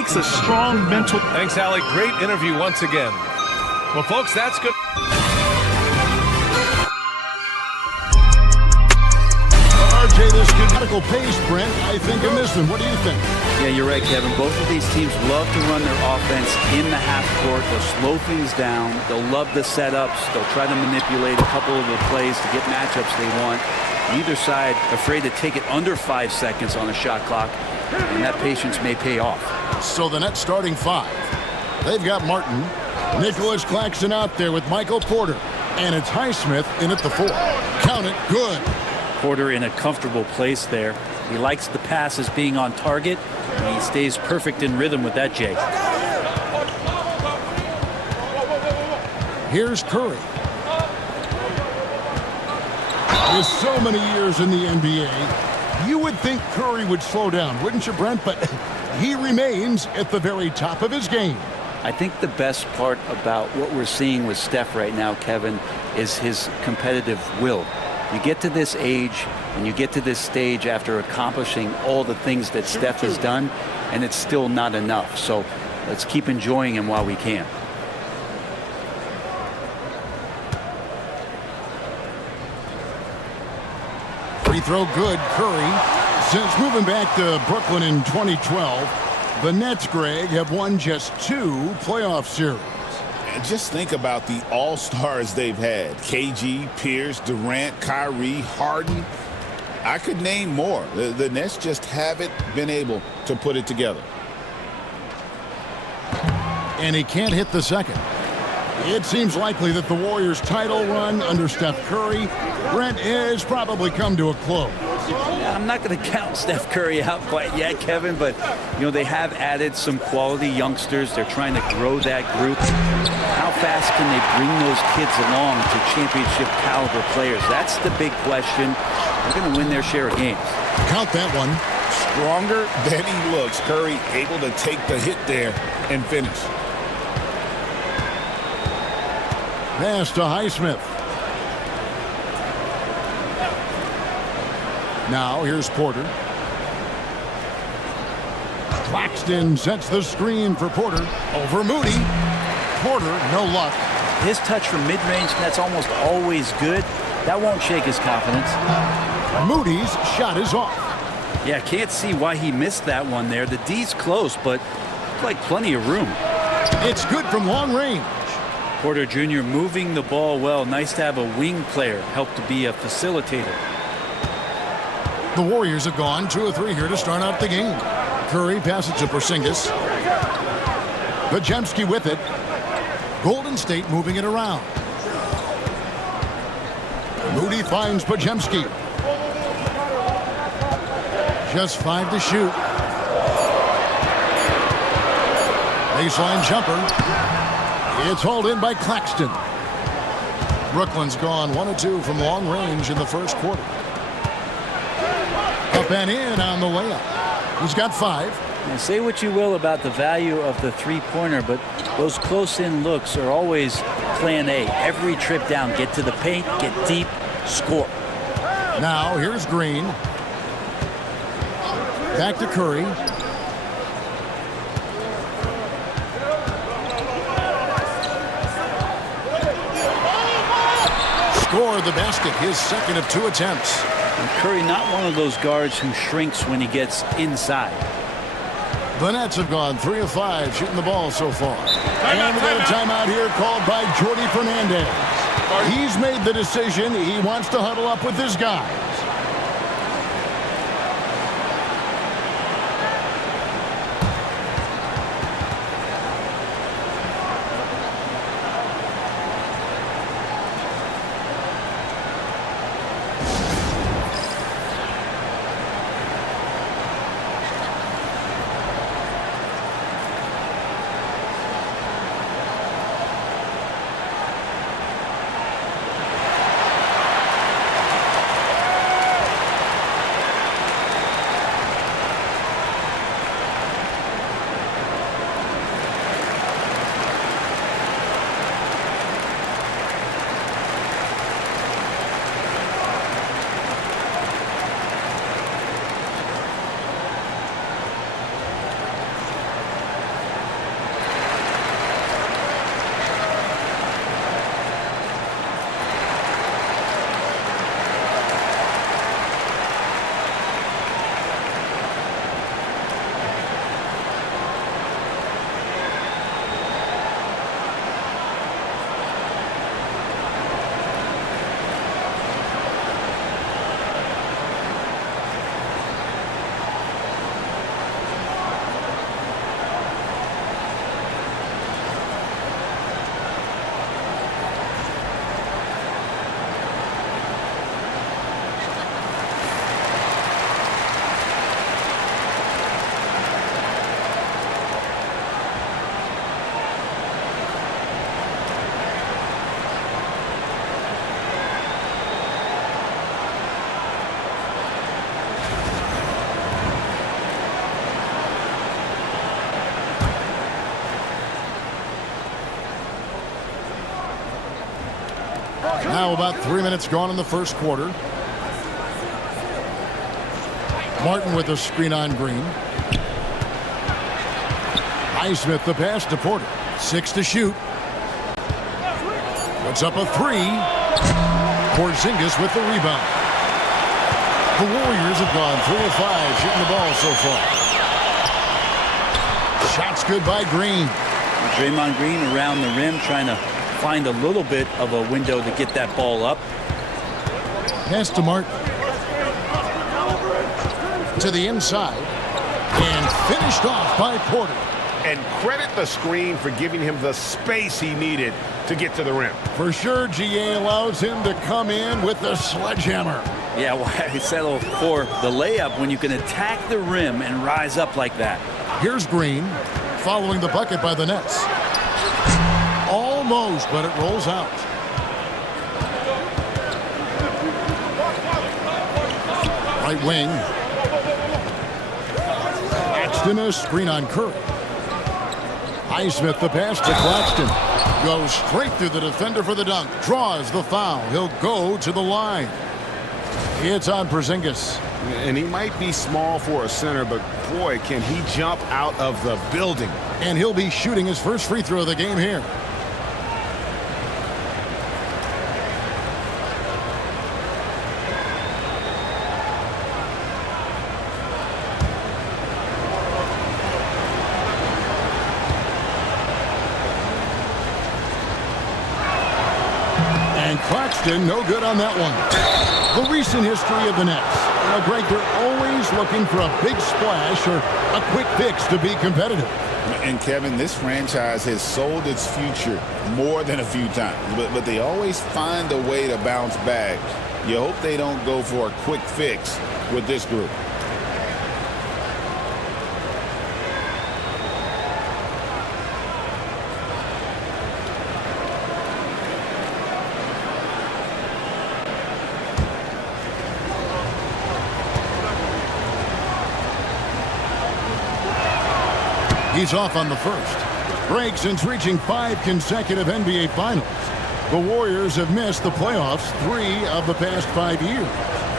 takes a strong mental. Thanks, Allie. Great interview once again. Well, folks, that's good. RJ, this canonical pace, Brent, I think in this one. What do you think? Yeah, you're right, Kevin. Both of these teams love to run their offense in the half court. They'll slow things down. They'll love the setups. They'll try to manipulate a couple of the plays to get matchups they want. Neither side afraid to take it under 5 seconds on a shot clock, and that patience may pay off. So the Nets starting 5. They've got Martin, Nicholas Claxton out there with Michael Porter, and it's Highsmith in at the 4. Count it, good. Porter in a comfortable place there. He likes the passes being on target, and he stays perfect in rhythm with that, Jay. Here's Curry. With so many years in the NBA, you would think Curry would slow down, wouldn't you, Brent? But he remains at the very top of his game. I think the best part about what we're seeing with Steph right now, Kevin, is his competitive will. You get to this age and you get to this stage after accomplishing all the things that Steph has done, and it's still not enough. So let's keep enjoying him while we can. Free throw good, Curry. Since moving back to Brooklyn in 2012, the Nets, Greg, have won just 2 playoff series. And just think about the all-stars they've had. KG, Pierce, Durant, Kyrie, Harden. I could name more. The Nets just haven't been able to put it together. And he can't hit the second. It seems likely that the Warriors' title run under Steph Curry, Brent, has probably come to a close. I'm not going to count Steph Curry out quite yet, Kevin, but, you know, they have added some quality youngsters. They're trying to grow that group. How fast can they bring those kids along to championship caliber players? That's the big question. They're going to win their share of games. Count that one. Stronger than he looks. Curry able to take the hit there and finish. Pass to Highsmith. Now here's Porter. Claxton sets the screen for Porter. Over Moody. Porter, no luck. His touch from mid-range, that's almost always good. That won't shake his confidence. Moody's shot is off. Yeah, can't see why he missed that one there. The D's close, but like plenty of room. It's good from long range. Porter Jr. moving the ball well. Nice to have a wing player help to be a facilitator. The Warriors have gone 2 of 3 here to start out the game. Curry passes to Porzingis. Podziemski with it. Golden State moving it around. Moody finds Podziemski. Just 5 to shoot. Baseline jumper. It's hauled in by Claxton. Brooklyn's gone 1 of 2 from long range in the first quarter. Up and in on the layup. He's got 5. Now, say what you will about the value of the three-pointer, but those close-in looks are always plan A. Every trip down, get to the paint, get deep, score. Now here's Green. Back to Curry. Scored the basket, his second of 2 attempts. And Curry not one of those guards who shrinks when he gets inside. The Nets have gone 3 of 5 shooting the ball so far. And we got a timeout here called by Jordi Fernandez. He's made the decision. He wants to huddle up with his guys. Now about 3 minutes gone in the first quarter. Martin with a screen on Green. Highsmith the pass to Porter. 6 to shoot. Puts up a 3. Porzingis with the rebound. The Warriors have gone 3 of 5 shooting the ball so far. Shots good by Green. Draymond Green around the rim trying to find a little bit of a window to get that ball up. Pass to Martin. To the inside. And finished off by Porter. And credit the screen for giving him the space he needed to get to the rim. For sure, GA allows him to come in with the sledgehammer. Yeah, why settle for the layup when you can attack the rim and rise up like that? Here's Green following the bucket by the Nets. Almost, but it rolls out. Right wing. Claxton a screen on Curry. Highsmith the pass to Claxton. Goes straight through the defender for the dunk. Draws the foul. He'll go to the line. It's on Porzingis. And he might be small for a center, but boy, can he jump out of the building. And he'll be shooting his first free throw of the game here. And Claxton, no good on that one. The recent history of the Nets. Greg, they're always looking for a big splash or a quick fix to be competitive. And Kevin, this franchise has sold its future more than a few times, but they always find a way to bounce back. You hope they don't go for a quick fix with this group. He's off on the first. Break since reaching 5 consecutive NBA Finals. The Warriors have missed the playoffs 3 of the past 5 years.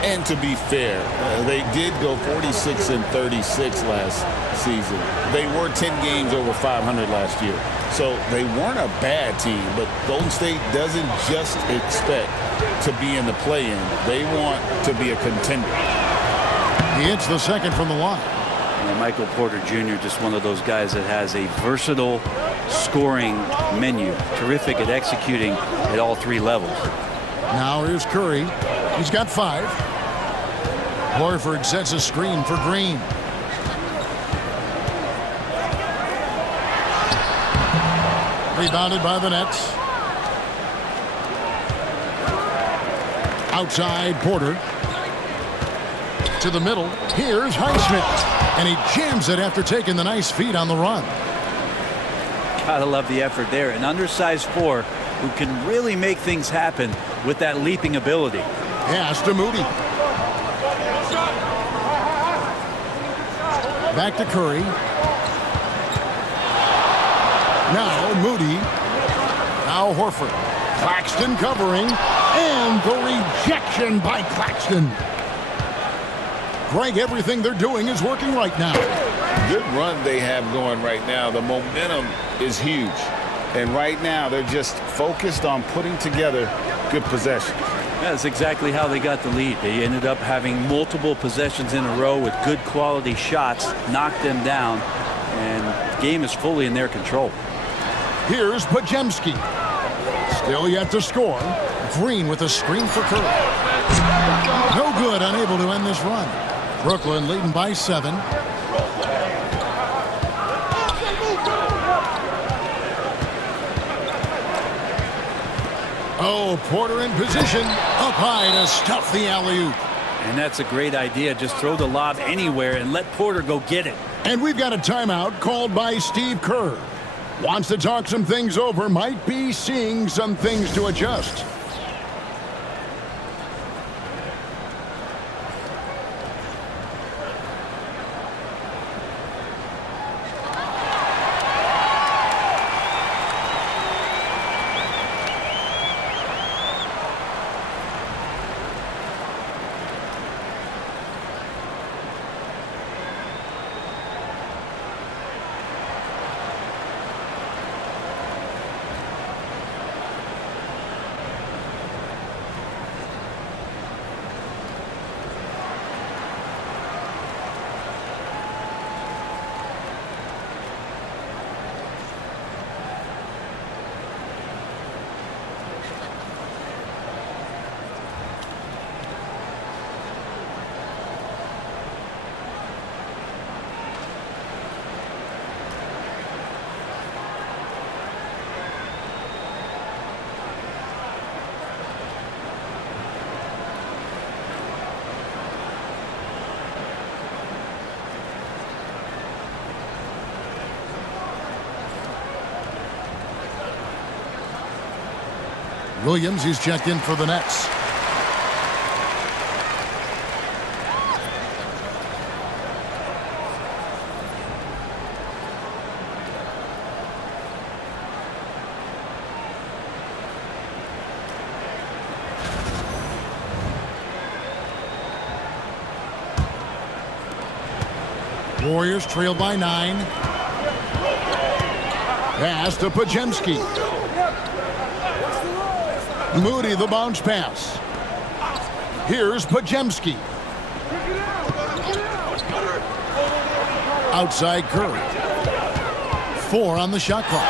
And to be fair, they did go 46 and 36 last season. They were 10 games over 500 last year. So they weren't a bad team, but Golden State doesn't just expect to be in the play-in. They want to be a contender. He hits the second from the line. And Michael Porter Jr., just one of those guys that has a versatile scoring menu. Terrific at executing at all 3 levels. Now here's Curry. He's got 5. Horford sets a screen for Green. Rebounded by the Nets. Outside Porter. To the middle. Here's Highsmith. And he jams it after taking the nice feed on the run. Gotta love the effort there. An undersized 4 who can really make things happen with that leaping ability. Pass to Moody. Back to Curry. Now Moody. Now Horford. Claxton covering. And the rejection by Claxton. Greg, everything they're doing is working right now. Good run they have going right now. The momentum is huge. And right now, they're just focused on putting together good possessions. That's exactly how they got the lead. They ended up having multiple possessions in a row with good quality shots, knocked them down, and the game is fully in their control. Here's Podziemski. Still yet to score. Green with a screen for Curry. No good, unable to end this run. Brooklyn leading by 7. Oh, Porter in position. Up high to stuff the alley-oop. And that's a great idea. Just throw the lob anywhere and let Porter go get it. And we've got a timeout called by Steve Kerr. Wants to talk some things over. Might be seeing some things to adjust. Williams, he's checked in for the Nets. Warriors trail by 9. Pass to Podziemski. Moody, the bounce pass. Here's Podziemski. Outside Curry. 4 on the shot clock.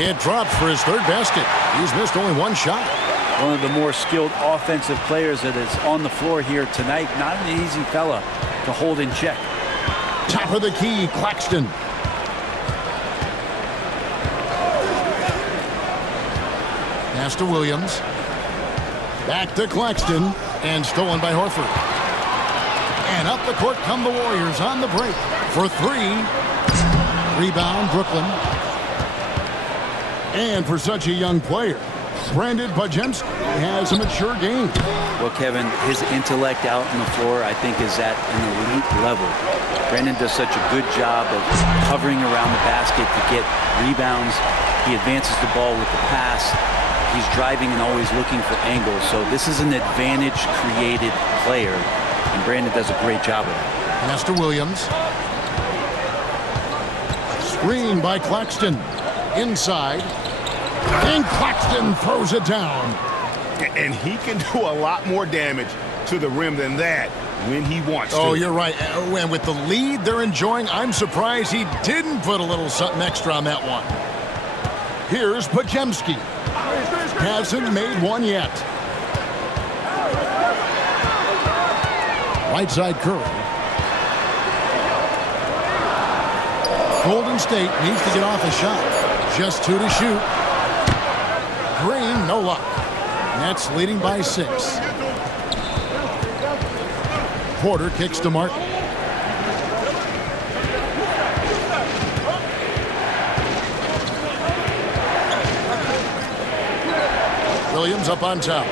It drops for his third basket. He's missed only 1 shot. One of the more skilled offensive players that is on the floor here tonight. Not an easy fella to hold in check. Top of the key, Claxton. Pass to Williams. Back to Claxton. And stolen by Horford. And up the court come the Warriors on the break for 3. Rebound, Brooklyn. And for such a young player, Brandon Podziemski has a mature game. Well, Kevin, his intellect out on the floor, I think, is at an elite level. Brandon does such a good job of hovering around the basket to get rebounds. He advances the ball with the pass. He's driving and always looking for angles. So this is an advantage-created player, and Brandon does a great job of it. Pass to Williams. Screen by Claxton. Inside. And Claxton throws it down. And he can do a lot more damage to the rim than that when he wants to. Oh, you're right. And with the lead they're enjoying, I'm surprised he didn't put a little something extra on that one. Here's Podziemski. Hasn't made one yet. Right side Curry. Golden State needs to get off a shot. Just 2 to shoot. Green, no luck. Nets leading by 6. Porter kicks to Martin. Williams up on top.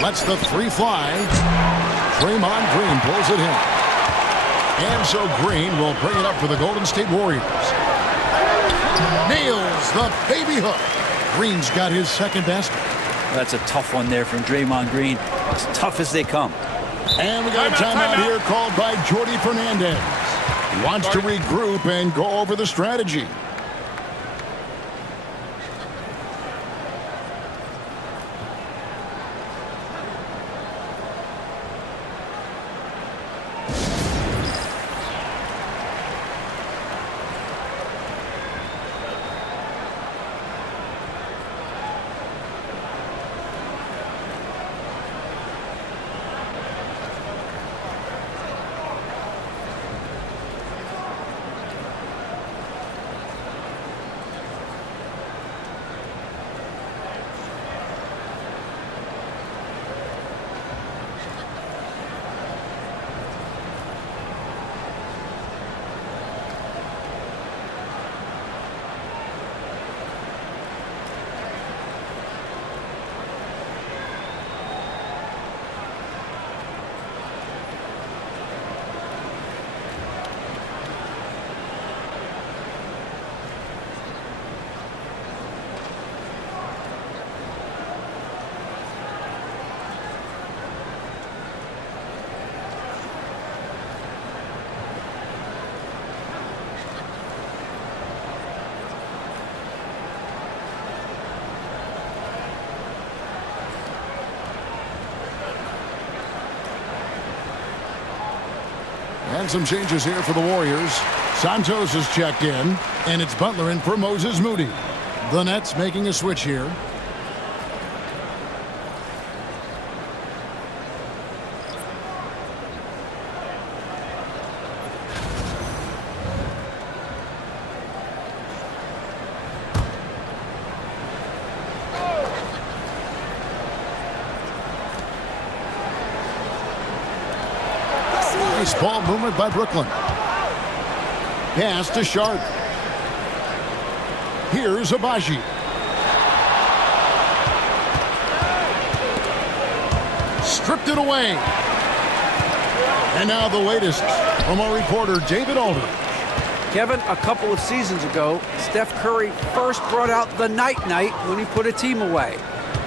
Lets the 3 fly. Draymond Green pulls it in. And so Green will bring it up for the Golden State Warriors. Nails the baby hook. Green's got his second basket. That's a tough one there from Draymond Green. As tough as they come. And we got a timeout here called by Jordi Fernandez. He wants to regroup and go over the strategy. And some changes here for the Warriors. Santos is checked in, and it's Butler in for Moses Moody. The Nets making a switch here. Nice ball movement by Brooklyn. Pass to Sharp. Here's Abaji. Stripped it away. And now the latest from our reporter, David Aldridge. Kevin, a couple of seasons ago, Steph Curry first brought out the night-night when he put a team away.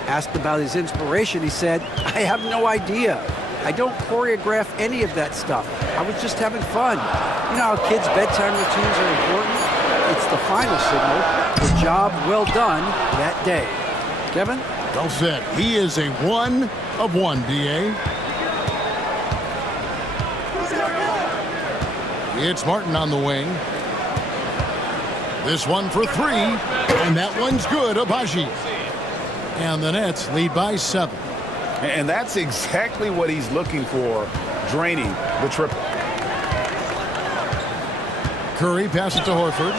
Asked about his inspiration, he said, "I have no idea. I don't choreograph any of that stuff. I was just having fun." You know how kids' bedtime routines are important? It's the final signal for job well done that day. Kevin? Well said. He is a 1 of 1, D.A. It's Martin on the wing. This one for 3, and that one's good. Abaji. And the Nets lead by 7. And that's exactly what he's looking for, draining the triple. Curry passes to Horford.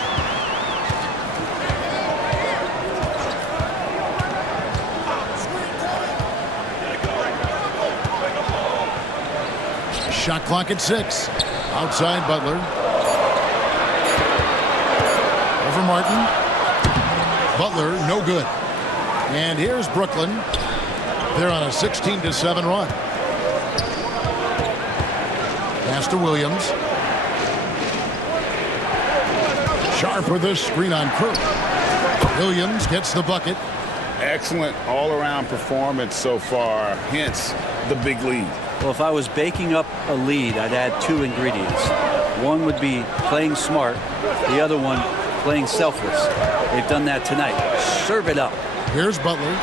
Shot clock at 6. Outside Butler. Over Martin. Butler, no good. And here's Brooklyn. They're on a 16-7 run. Pass to Williams. Sharp with a screen on Curry. Williams gets the bucket. Excellent all-around performance so far, hence the big lead. Well, if I was baking up a lead, I'd add 2 ingredients. One would be playing smart. The other one, playing selfless. They've done that tonight. Serve it up. Here's Butler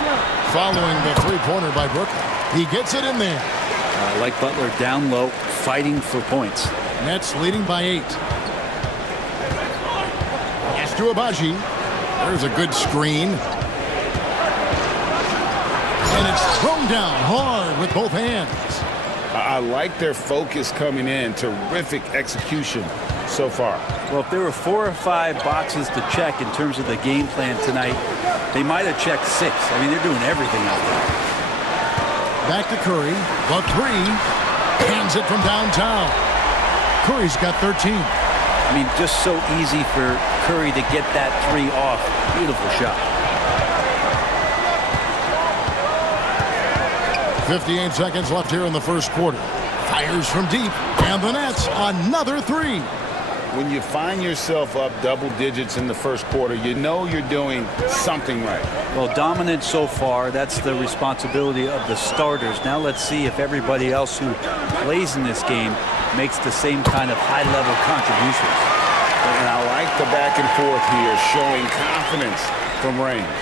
following the three-pointer by Brooklyn. He gets it in there. I like Butler down low, fighting for points. Nets leading by 8. Pass to Abaji. There's a good screen. And it's thrown down hard with both hands. I like their focus coming in. Terrific execution so far. Well, if there were 4 or 5 boxes to check in terms of the game plan tonight, they might have checked 6. I mean, they're doing everything out there. Back to Curry. The 3. Hands it from downtown. Curry's got 13. I mean, just so easy for Curry to get that 3 off. Beautiful shot. 58 seconds left here in the first quarter. Fires from deep. And the Nets, another 3. When you find yourself up double digits in the first quarter, you know you're doing something right. Well, dominant so far. That's the responsibility of the starters. Now let's see if everybody else who plays in this game makes the same kind of high-level contributions. And I like the back and forth here, showing confidence from range.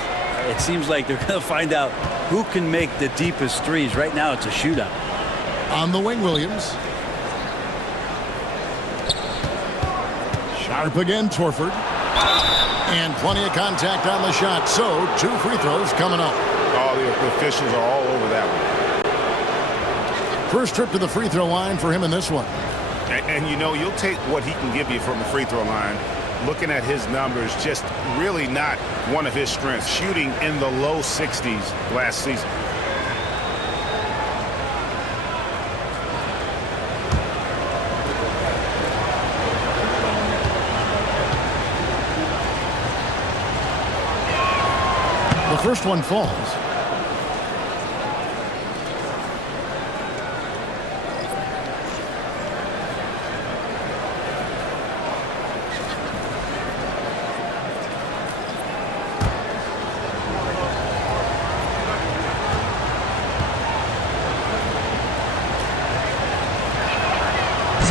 It seems like they're going to find out who can make the deepest threes. Right now, it's a shootout. On the wing, Williams. Sharp against Horford. And plenty of contact on the shot. So, 2 free throws coming up. Oh, the officials are all over that one. First trip to the free throw line for him in this one. And you know, you'll take what he can give you from the free throw line. Looking at his numbers, just really not one of his strengths. Shooting in the low 60s last season. The first one falls.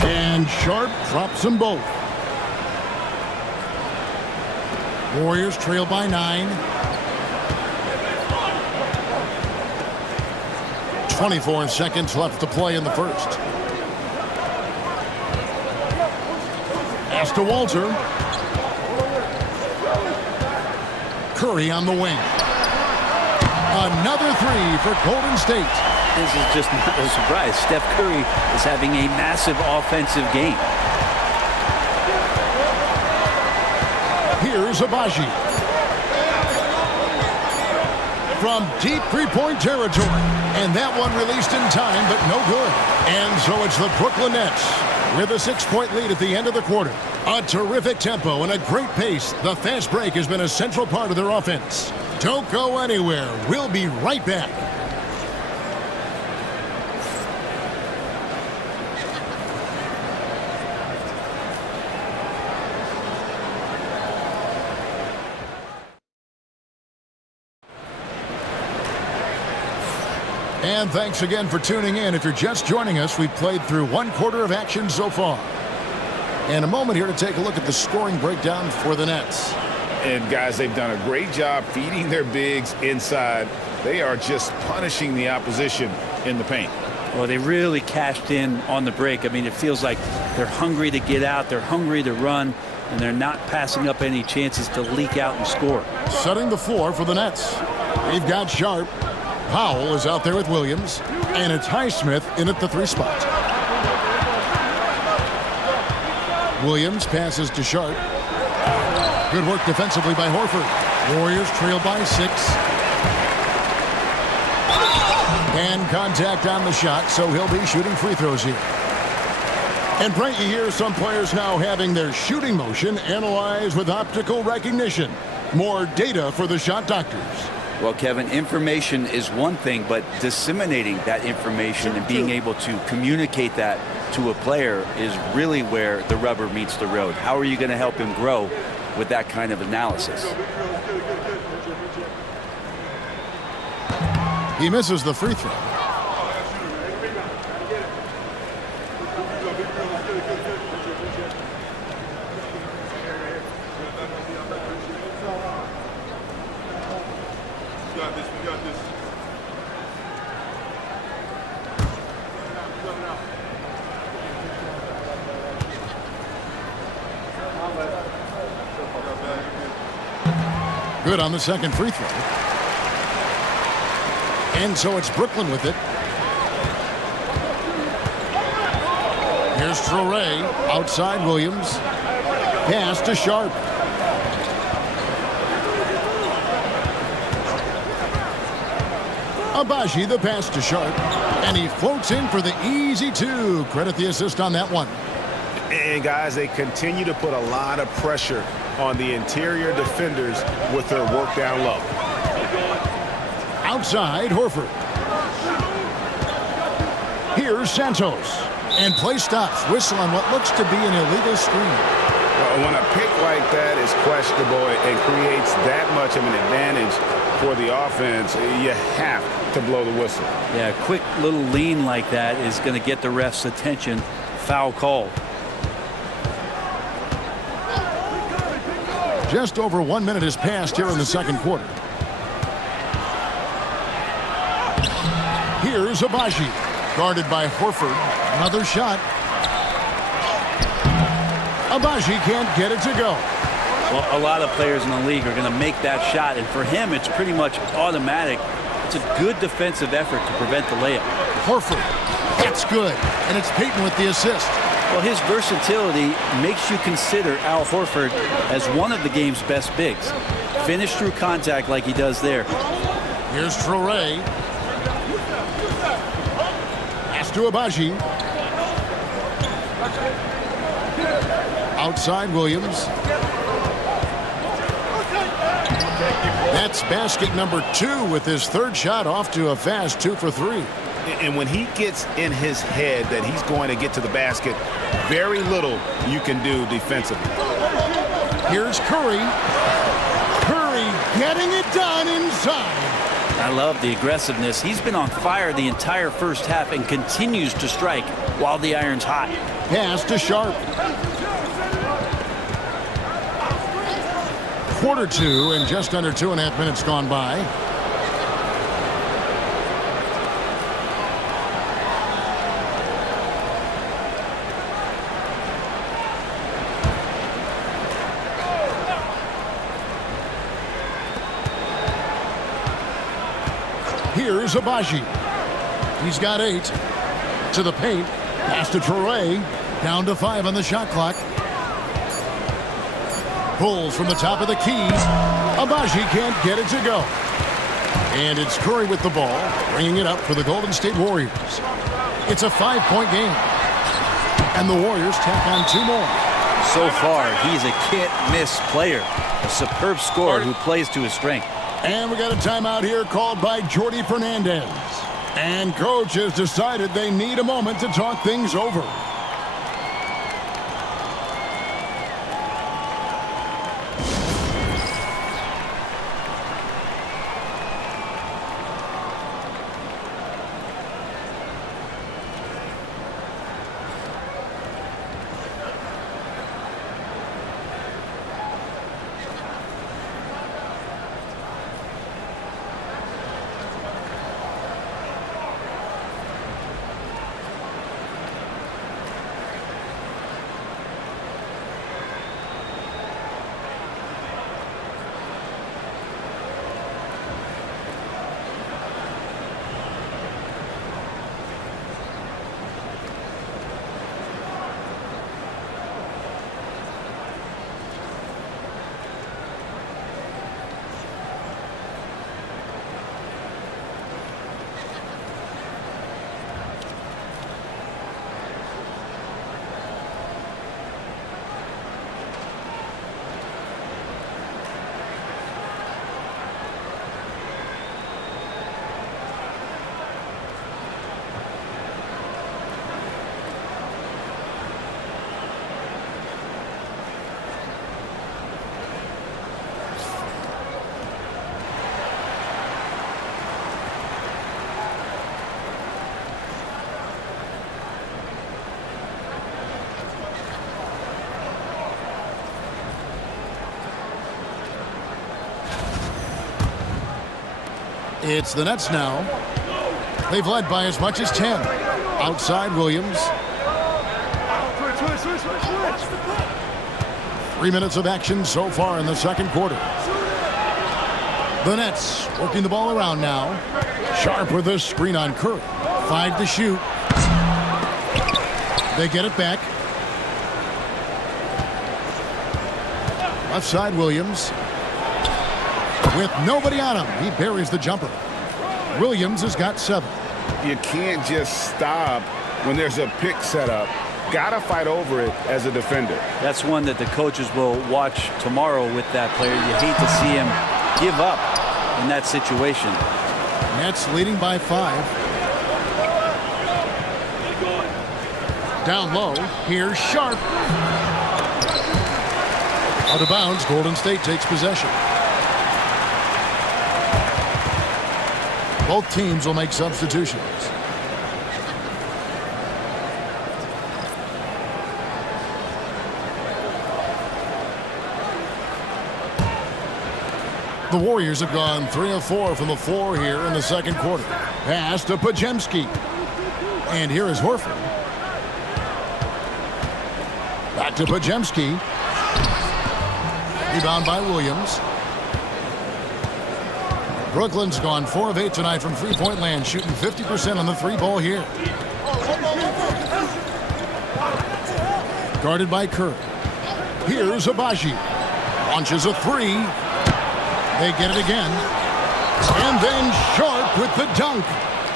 And Sharp drops them both. Warriors trail by 9. 24 seconds left to play in the first. Pass to Walter. Curry on the wing. Another 3 for Golden State. This is just not a surprise. Steph Curry is having a massive offensive game. Here's Abaji. From deep three-point territory. And that one released in time, but no good. And so it's the Brooklyn Nets with a 6-point lead at the end of the quarter. A terrific tempo and a great pace. The fast break has been a central part of their offense. Don't go anywhere. We'll be right back. And thanks again for tuning in. If you're just joining us, we've played through 1 quarter of action so far. And a moment here to take a look at the scoring breakdown for the Nets. And guys, they've done a great job feeding their bigs inside. They are just punishing the opposition in the paint. Well, they really cashed in on the break. I mean, it feels like they're hungry to get out, they're hungry to run, and they're not passing up any chances to leak out and score. Setting the floor for the Nets. They've got Sharp. Powell is out there with Williams, and it's Highsmith in at the 3 spot. Williams passes to Sharp. Good work defensively by Horford. Warriors trail by 6. And contact on the shot, so he'll be shooting free throws here. And Brent, you hear some players now having their shooting motion analyzed with optical recognition. More data for the shot doctors. Well, Kevin, information is one thing, but disseminating that information and being able to communicate that to a player is really where the rubber meets the road. How are you going to help him grow with that kind of analysis? He misses the free throw. Good on the second free throw. And so it's Brooklyn with it. Here's Traore. Outside Williams. Pass to Sharp. Abaji the pass to Sharp. And he floats in for the easy 2. Credit the assist on that one. And guys, they continue to put a lot of pressure on the interior defenders with their work down low. Outside Horford. Here's Santos. And play stops. Whistle on what looks to be an illegal screen. When a pick like that is questionable and creates that much of an advantage for the offense, you have to blow the whistle. Yeah, a quick little lean like that is going to get the ref's attention. Foul called. Just over 1 minute has passed here in the second quarter. Here's Abaji. Guarded by Horford. Another shot. Abaji can't get it to go. Well, a lot of players in the league are going to make that shot, and for him, it's pretty much automatic. It's a good defensive effort to prevent the layup. Horford. That's good. And it's Payton with the assist. Well, his versatility makes you consider Al Horford as one of the game's best bigs. Finish through contact like he does there. Here's Traore. Pass to Abaji. Outside Williams. That's basket number 2 with his 3rd shot off to a fast 2 for 3. And when he gets in his head that he's going to get to the basket, very little you can do defensively. Here's Curry. Curry getting it done inside. I love the aggressiveness. He's been on fire the entire first half and continues to strike while the iron's hot. Pass to Sharp. Quarter 2 and just under 2.5 minutes gone by. Here's Abaji. He's got 8. To the paint. Pass to Traore. Down to 5 on the shot clock. Pulls from the top of the key. Abaji can't get it to go. And it's Curry with the ball, bringing it up for the Golden State Warriors. It's a 5-point game. And the Warriors tack on 2 more. So far, he's a can't-miss player. A superb scorer who plays to his strength. And we got a timeout here called by Jordi Fernandez. And coach has decided they need a moment to talk things over. It's the Nets now. They've led by as much as 10. Outside Williams. 3 minutes of action so far in the second quarter. The Nets working the ball around now. Sharp with a screen on Curry. 5 to shoot. They get it back. Left side Williams. With nobody on him, he buries the jumper. Williams has got 7. You can't just stop when there's a pick set up. Gotta fight over it as a defender. That's one that the coaches will watch tomorrow with that player. You hate to see him give up in that situation. Nets leading by 5. Down low, here's Sharp. Out of bounds, Golden State takes possession. Both teams will make substitutions. The Warriors have gone 3 of 4 from the floor here in the second quarter. Pass to Podziemski. And here is Horford. Back to Podziemski. Rebound by Williams. Brooklyn's gone 4 of 8 tonight from three-point land, shooting 50% on the 3-ball here. Guarded by Curry. Here's Abaji. Launches a 3. They get it again. And then Sharp with the dunk.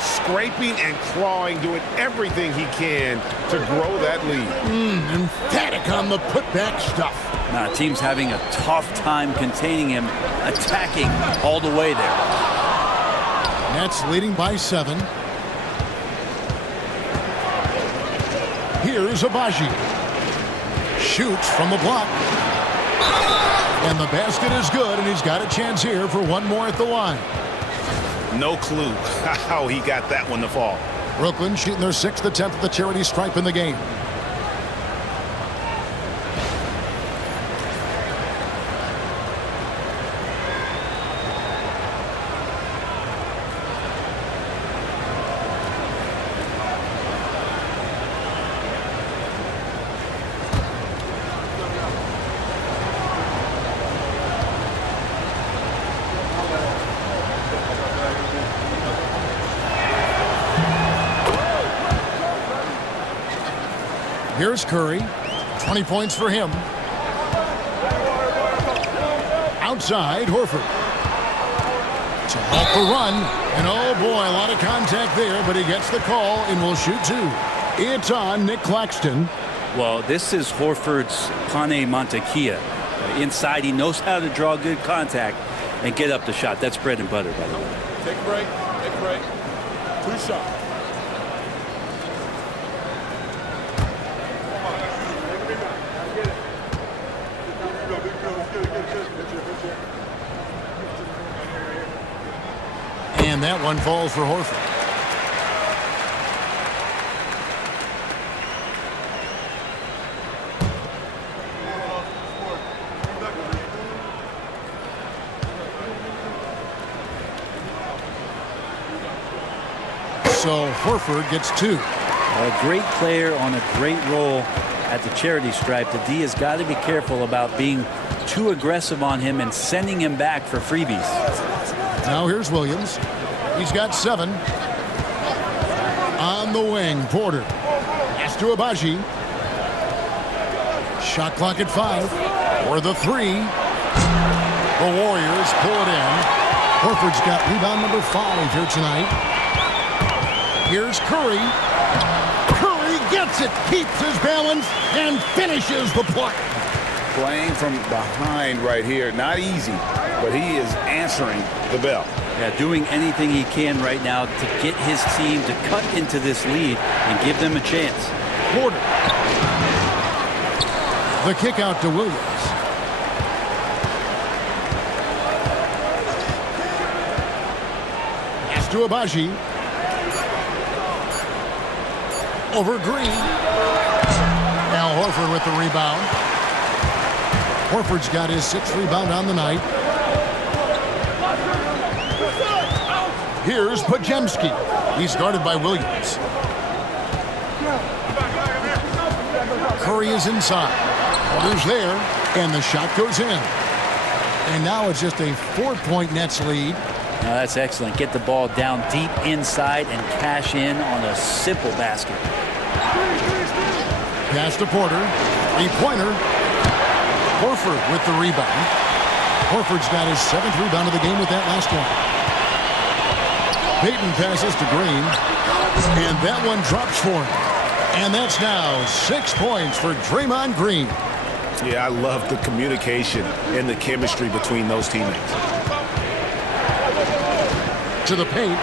Scraping and clawing, doing everything he can to grow that lead. Emphatic on the putback stuff. Now, team's having a tough time containing him, attacking all the way there. Nets leading by 7. Here's Abaji. Shoots from the block. And the basket is good, and he's got a chance here for one more at the line. No clue how he got that one to fall. Brooklyn shooting their 6th attempt at the charity stripe in the game. Here's Curry. 20 points for him. Outside, Horford. To halt the run. And oh boy, a lot of contact there, but he gets the call and will shoot 2. It's on Nick Claxton. Well, this is Horford's Pane Montequia. Inside, he knows how to draw good contact and get up the shot. That's bread and butter, by the way. Take a break. Take a break. 2 shots. And that one falls for Horford. So Horford gets 2. A great player on a great role at the charity stripe. The D has got to be careful about being too aggressive on him and sending him back for freebies. Now here's Williams. He's got 7. On the wing, Porter. Pass to Abaji. Shot clock at 5. For the 3. The Warriors pull it in. Horford's got rebound number 5 here tonight. Here's Curry. Curry gets it, keeps his balance, and finishes the play. Playing from behind right here. Not easy, but he is answering the bell. Yeah, doing anything he can right now to get his team to cut into this lead and give them a chance. Porter. The kick out to Williams. Pass to Abaji. Over Green. Al Horford with the rebound. Horford's got his 6th rebound on the night. Here's Podziemski. He's guarded by Williams. Curry is inside. Porter's there, and the shot goes in. And now it's just a 4-point Nets lead. Now that's excellent. Get the ball down deep inside and cash in on a simple basket. Pass to Porter. 3-pointer. Horford with the rebound. Horford's got his 7th rebound of the game with that last one. Payton passes to Green. And that one drops for him. And that's now 6 points for Draymond Green. Yeah, I love the communication and the chemistry between those teammates. To the paint.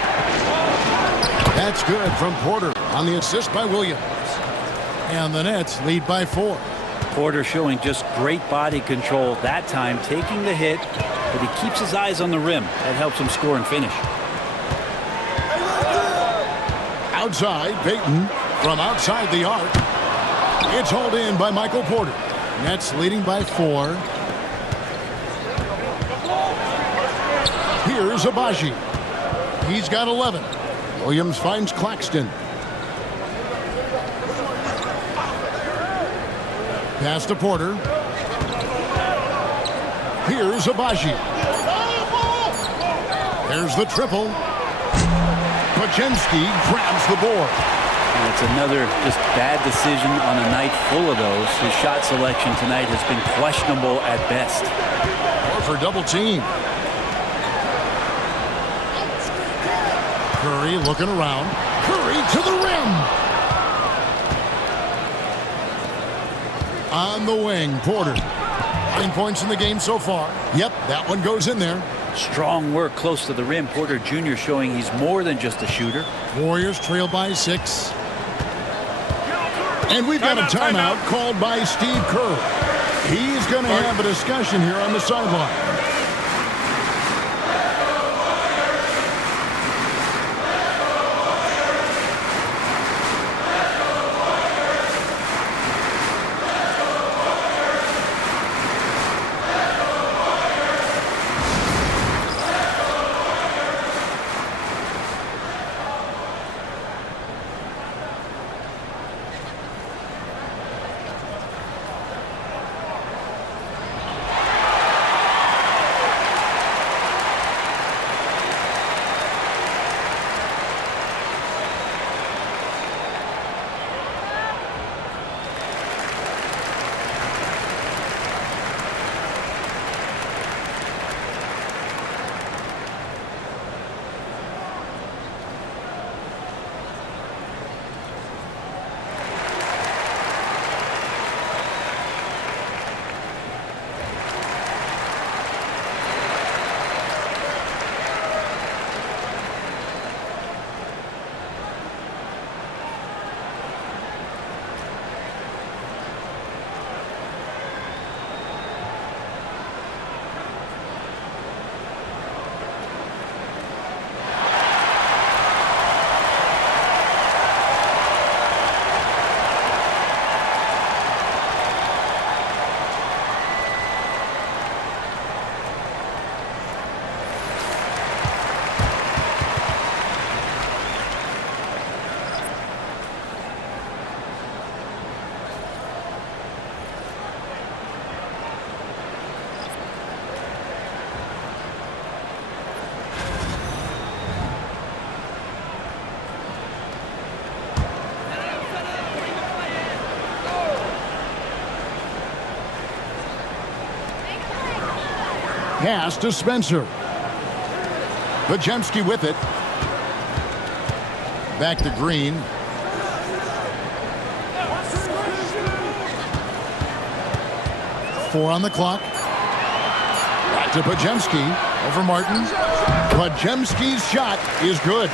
That's good from Porter on the assist by Williams. And the Nets lead by 4. Porter showing just great body control that time, taking the hit, but he keeps his eyes on the rim. That helps him score and finish. Outside, Payton from outside the arc. It's hauled in by Michael Porter. Nets leading by 4. Here's Abaji. He's got 11. Williams finds Claxton. Pass to Porter. Here's Abaji. There's the triple. Podziemski grabs the board. And it's another just bad decision on a night full of those. His shot selection tonight has been questionable at best. Or for double team. Curry looking around. Curry to the rim. On the wing, Porter. 9 points in the game so far. Yep, that one goes in there. Strong work close to the rim. Porter Jr. showing he's more than just a shooter. Warriors trail by 6. And we've got a timeout called by Steve Kerr. He's going to have a discussion here on the sideline. Pass to Spencer. Podziemski with it. Back to Green. Four on the clock. Back to Podziemski. Over Martin. Podziemski's shot is good.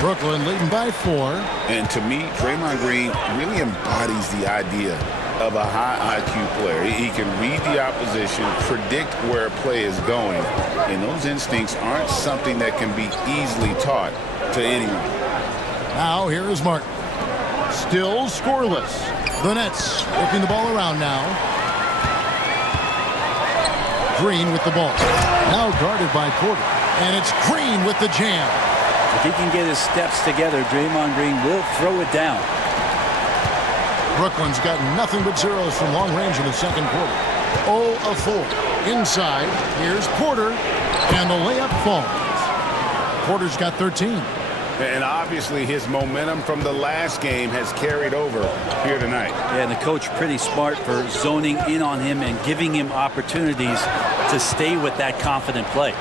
Brooklyn leading by 4. And to me, Draymond Green really embodies the idea of a high IQ player. He can read the opposition, predict where a play is going, and those instincts aren't something that can be easily taught to anyone. Now here is Martin. Still scoreless. The Nets working the ball around now. Green with the ball. Now guarded by Porter. And it's Green with the jam. If he can get his steps together, Draymond Green will throw it down. Brooklyn's got nothing but zeros from long range in the second quarter. 0 of 4. Inside, here's Porter, and the layup falls. Porter's got 13. And obviously his momentum from the last game has carried over here tonight. Yeah, and the coach pretty smart for zoning in on him and giving him opportunities to stay with that confident play.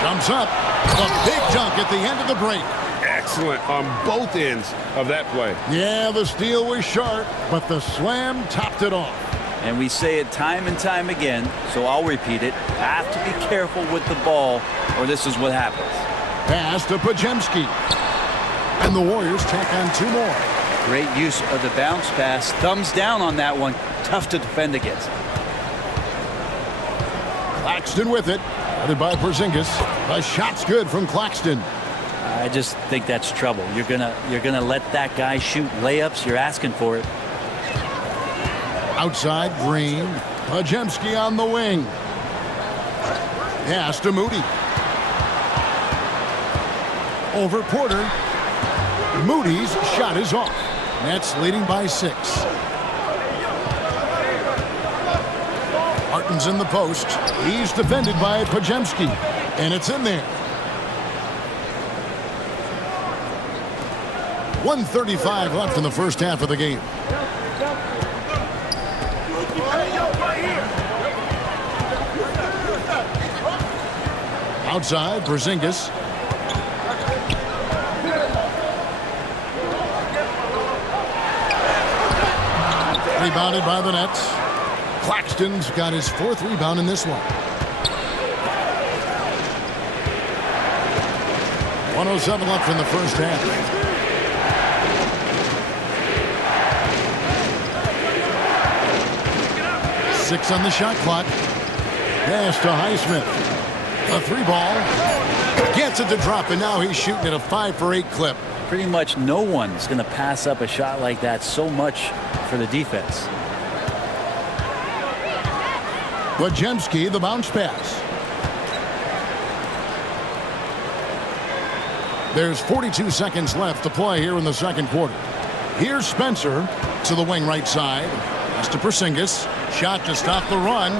Jumps up. The big dunk at the end of the break. Excellent on both ends of that play. Yeah, the steal was sharp, but the slam topped it off. And we say it time and time again, so I'll repeat it. Have to be careful with the ball, or this is what happens. Pass to Podziemski. And the Warriors tack on 2 more. Great use of the bounce pass. Thumbs down on that one. Tough to defend against. Claxton with it. Guarded by Porzingis. The shot's good from Claxton. I just think that's trouble. You're gonna let that guy shoot layups. You're asking for it. Outside, Green. Podziemski on the wing. Pass to Moody. Over Porter. Moody's shot is off. Nets leading by 6. Martin's in the post. He's defended by Podziemski. And it's in there. 1:35 left in the first half of the game. Outside, Porzingis. Rebounded by the Nets. Claxton's got his 4th rebound in this one. 1:07 left in the first half. Six on the shot clock. Pass to Highsmith. A 3-ball. Gets it to drop, and now he's shooting at a 5 for 8 clip. Pretty much no one's going to pass up a shot like that so much for the defense. Podziemski, the bounce pass. There's 42 seconds left to play here in the second quarter. Here's Spencer to the wing right side. Pass to Porzingis. Shot to stop the run.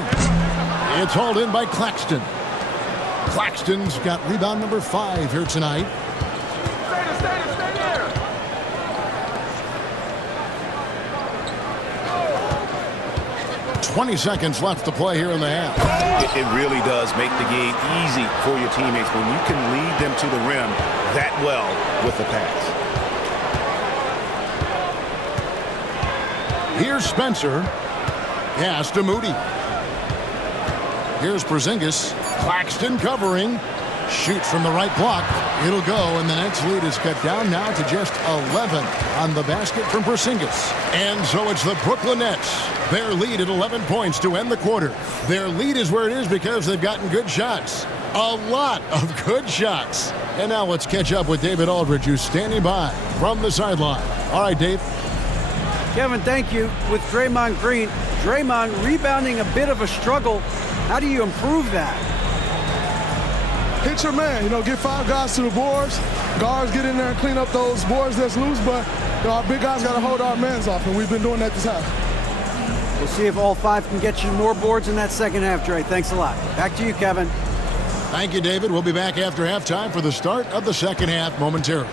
It's hauled in by Claxton. Claxton's got rebound number 5 here tonight. Stay there. 20 seconds left to play here in the half. It really does make the game easy for your teammates when you can lead them to the rim that well with the pass. Here's Spencer. Pass to Moody. Here's Porzingis. Claxton covering. Shoots from the right block. It'll go, and the Nets lead is cut down now to just 11 on the basket from Porzingis. And so it's the Brooklyn Nets. Their lead at 11 points to end the quarter. Their lead is where it is because they've gotten good shots. A lot of good shots. And now let's catch up with David Aldridge, who's standing by from the sideline. All right, Dave. Kevin, thank you. With Draymond Green, Draymond rebounding a bit of a struggle. How do you improve that? Hit your man. Get 5 guys to the boards. Guards get in there and clean up those boards that's loose, but our big guys got to hold our mans off, and we've been doing that this half. We'll see if all 5 can get you more boards in that second half, Dre. Thanks a lot. Back to you, Kevin. Thank you, David. We'll be back after halftime for the start of the second half momentarily.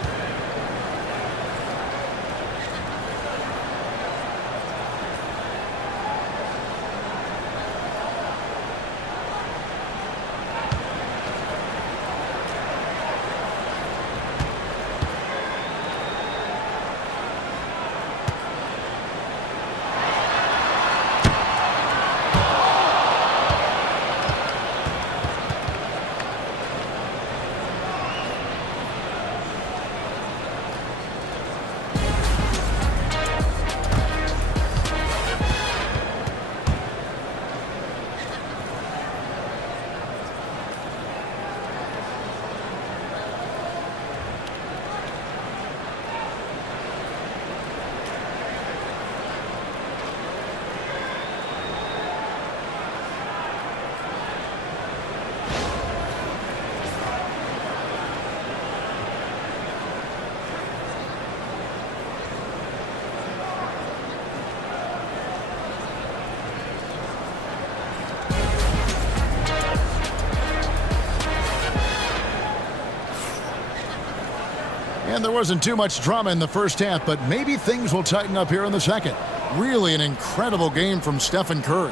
And there wasn't too much drama in the first half, but maybe things will tighten up here in the second. Really an incredible game from Stephen Curry.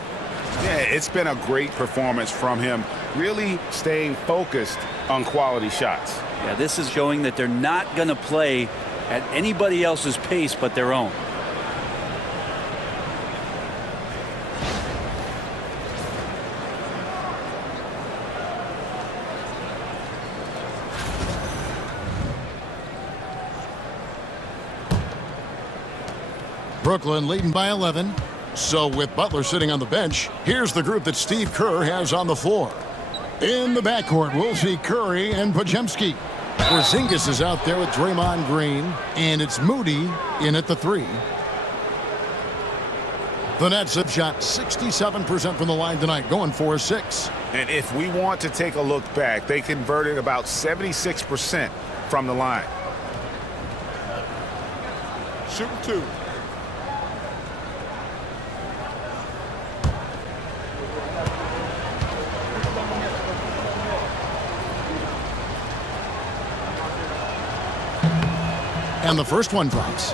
Yeah, it's been a great performance from him, really staying focused on quality shots. Yeah, this is showing that they're not going to play at anybody else's pace but their own. Brooklyn leading by 11. So with Butler sitting on the bench, here's the group that Steve Kerr has on the floor. In the backcourt, we'll see Curry and Podziemski. Porzingis is out there with Draymond Green, and it's Moody in at the 3. The Nets have shot 67% from the line tonight, going 4-6. And if we want to take a look back, they converted about 76% from the line. Shooting 2. And the first one drops.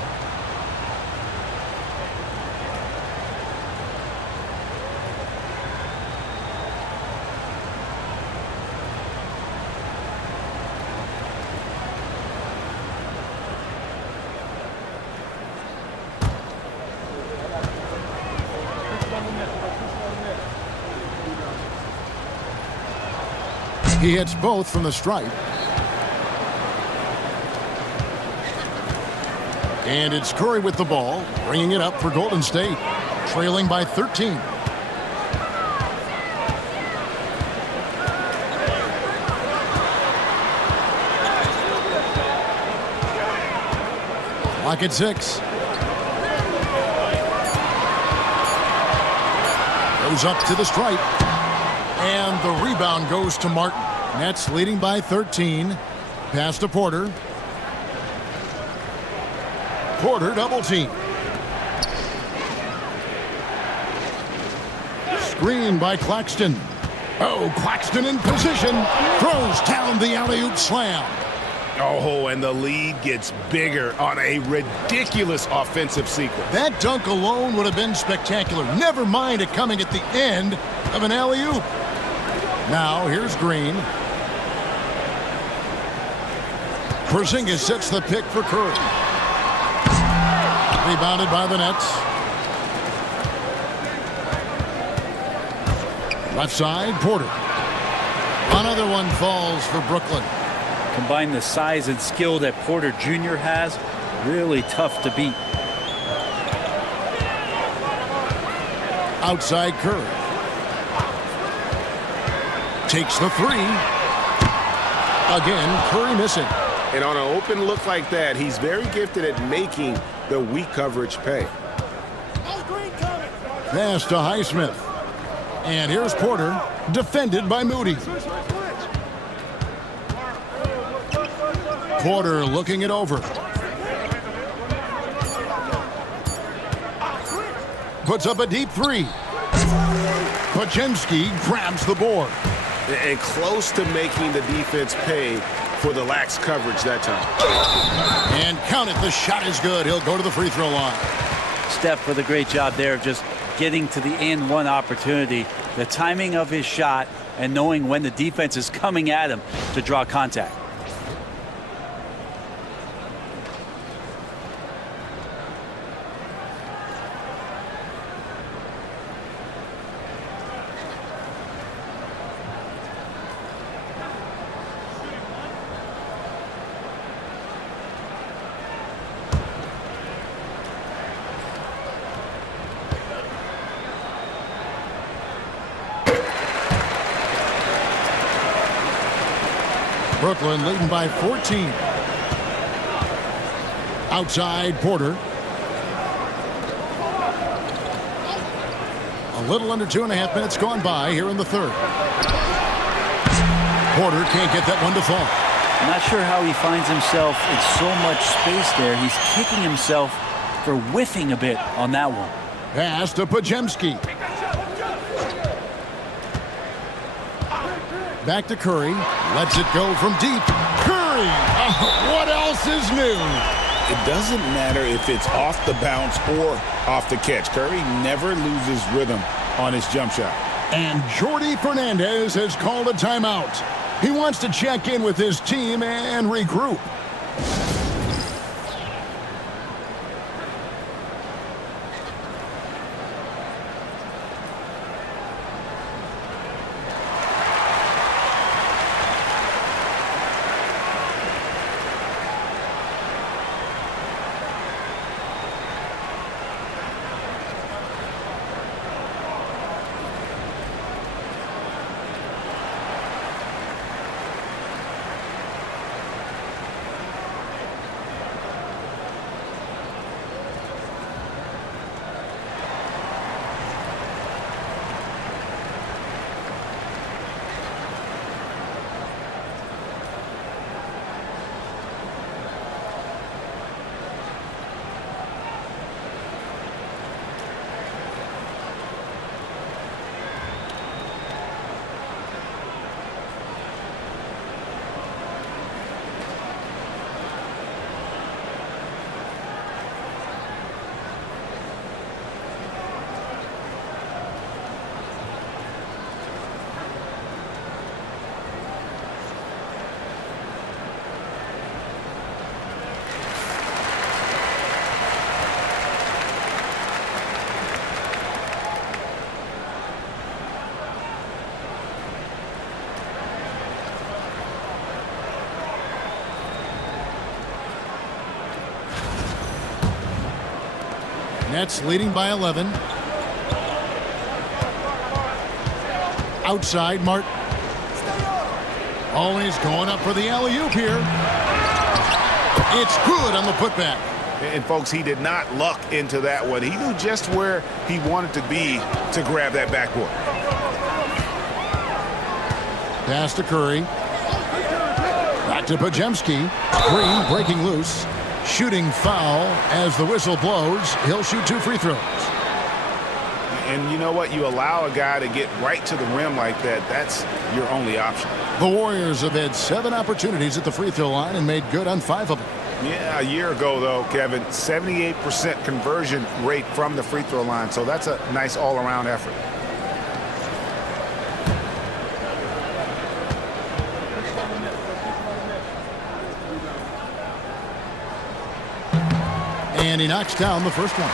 He hits both from the stripe. And it's Curry with the ball, bringing it up for Golden State, trailing by 13. Clock at 6. Goes up to the stripe. And the rebound goes to Martin. Nets leading by 13. Pass to Porter. Porter double team. Screen by Claxton. Oh, Claxton in position. Throws down the alley-oop slam. Oh, and the lead gets bigger on a ridiculous offensive sequence. That dunk alone would have been spectacular. Never mind it coming at the end of an alley-oop. Now, here's Green. Porzingis sets the pick for Curry. Rebounded by the Nets. Left side, Porter. Another one falls for Brooklyn. Combine the size and skill that Porter Jr. has, really tough to beat. Outside Curry. Takes the 3. Again, Curry missing. And on an open look like that, he's very gifted at making the weak coverage pay. Pass to Highsmith. And here's Porter, defended by Moody. Porter looking it over. Puts up a deep 3. Podziemski grabs the board. And close to making the defense pay for the lax coverage that time. And count it, the shot is good. He'll go to the free throw line. Steph with a great job there of just getting to the and one opportunity. The timing of his shot and knowing when the defense is coming at him to draw contact. Brooklyn leading by 14. Outside Porter. A little under 2.5 minutes gone by here in the third. Porter can't get that one to fall. I'm not sure how he finds himself in so much space there. He's kicking himself for whiffing a bit on that one. Pass to Podziemski. Back to Curry. Lets it go from deep. Curry! What else This is new. It doesn't matter if it's off the bounce or off the catch. Curry never loses rhythm on his jump shot. And Jordi Fernandez has called a timeout. He wants to check in with his team and regroup. Nets leading by 11. Outside, Martin. Always going up for the alley-oop here. It's good on the putback. And, folks, he did not luck into that one. He knew just where he wanted to be to grab that backboard. Pass to Curry. Back to Pajemski. Green breaking loose. Shooting foul as the whistle blows. He'll shoot 2 free throws. And you know what? You allow a guy to get right to the rim like that. That's your only option. The Warriors have had 7 opportunities at the free throw line and made good on 5 of them. Yeah, a year ago, though, Kevin, 78% conversion rate from the free throw line. So that's a nice all-around effort. And he knocks down the first one.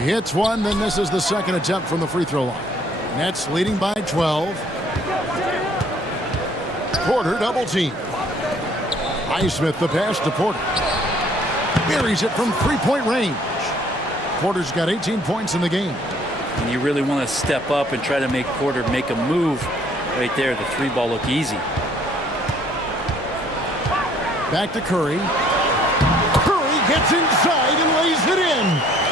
He hits one, then this is the second attempt from the free throw line. Nets leading by 12. Porter double team. Highsmith the pass to Porter. Buries it from 3-point range. Porter's got 18 points in the game. And you really want to step up and try to make Porter make a move right there. The 3-ball look easy. Back to Curry. Curry gets inside and lays it in.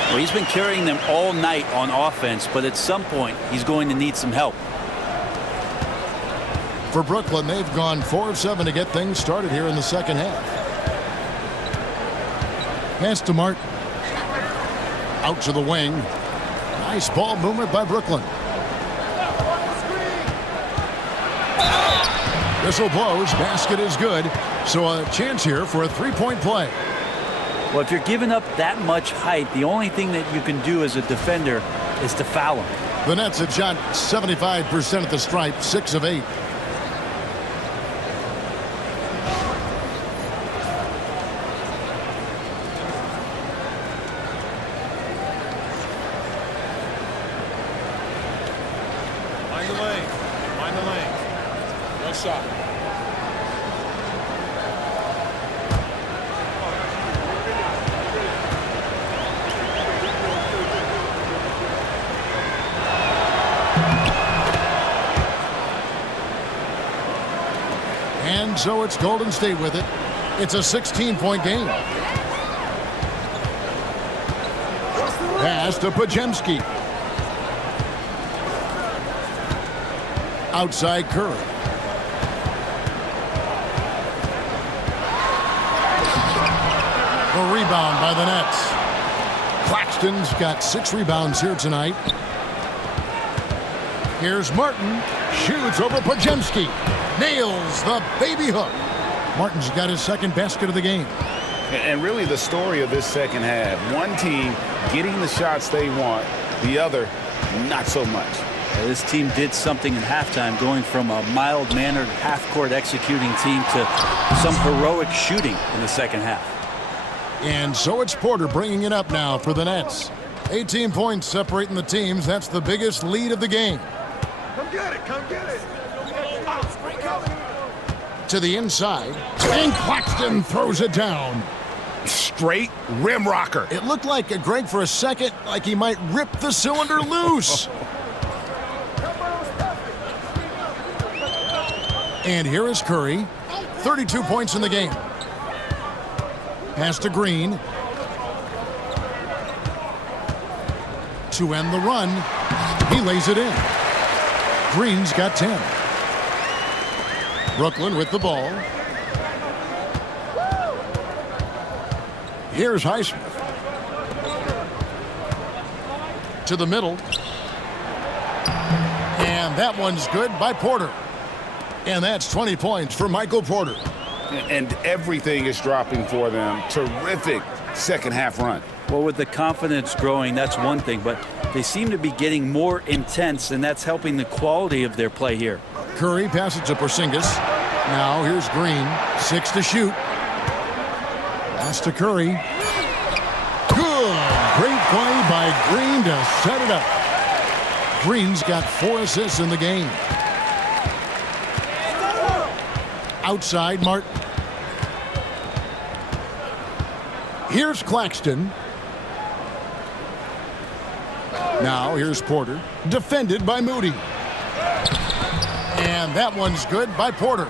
Well, he's been carrying them all night on offense, but at some point he's going to need some help. For Brooklyn, they've gone 4 of 7 to get things started here in the second half. Pass to Martin. Out to the wing. Nice ball movement by Brooklyn. Whistle blows. Basket is good. So a chance here for a 3-point play. Well, if you're giving up that much height, the only thing that you can do as a defender is to foul him. The Nets have shot 75% at the stripe, 6 of 8. Find the lane. No shot. And so it's Golden State with it. It's a 16-point game. Pass to Pajemski. Outside Curry. The rebound by the Nets. Claxton's got 6 rebounds here tonight. Here's Martin. Shoots over Podziemski. Nails the baby hook. Martin's got his second basket of the game. And really the story of this second half. One team getting the shots they want, the other not so much. This team did something in halftime, going from a mild-mannered half-court executing team to some heroic shooting in the second half. And so it's Porter bringing it up now for the Nets. 18 points separating the teams. That's the biggest lead of the game. Come get it. Come get it. To the inside. And Claxton throws it down. Straight rim rocker. It looked like Greg for a second like he might rip the cylinder loose. And here is Curry. 32 points in the game. Pass to Green. To end the run. He lays it in. Green's got 10. Brooklyn with the ball. Here's Highsmith. To the middle. And that one's good by Porter. And that's 20 points for Michael Porter. And everything is dropping for them. Terrific second half run. Well, with the confidence growing, that's one thing, but they seem to be getting more intense, and that's helping the quality of their play here. Curry passes to Porzingis. Now here's Green. 6 to shoot. Pass to Curry. Good. Great play by Green to set it up. Green's got 4 assists in the game. Outside Martin. Here's Claxton. Now here's Porter. Defended by Moody. And that one's good by Porter.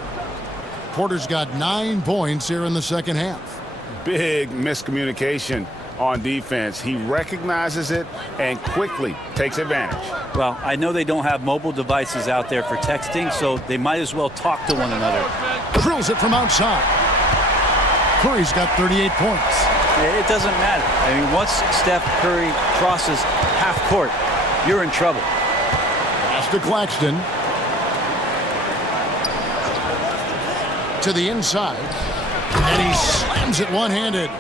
Porter's got 9 points here in the second half. Big miscommunication on defense. He recognizes it and quickly takes advantage. Well, I know they don't have mobile devices out there for texting, so they might as well talk to one another. Drills it from outside. Curry's got 38 points. It doesn't matter. I mean, once Steph Curry crosses half court, you're in trouble. Pass to Claxton. To the inside. And he slams it one-handed.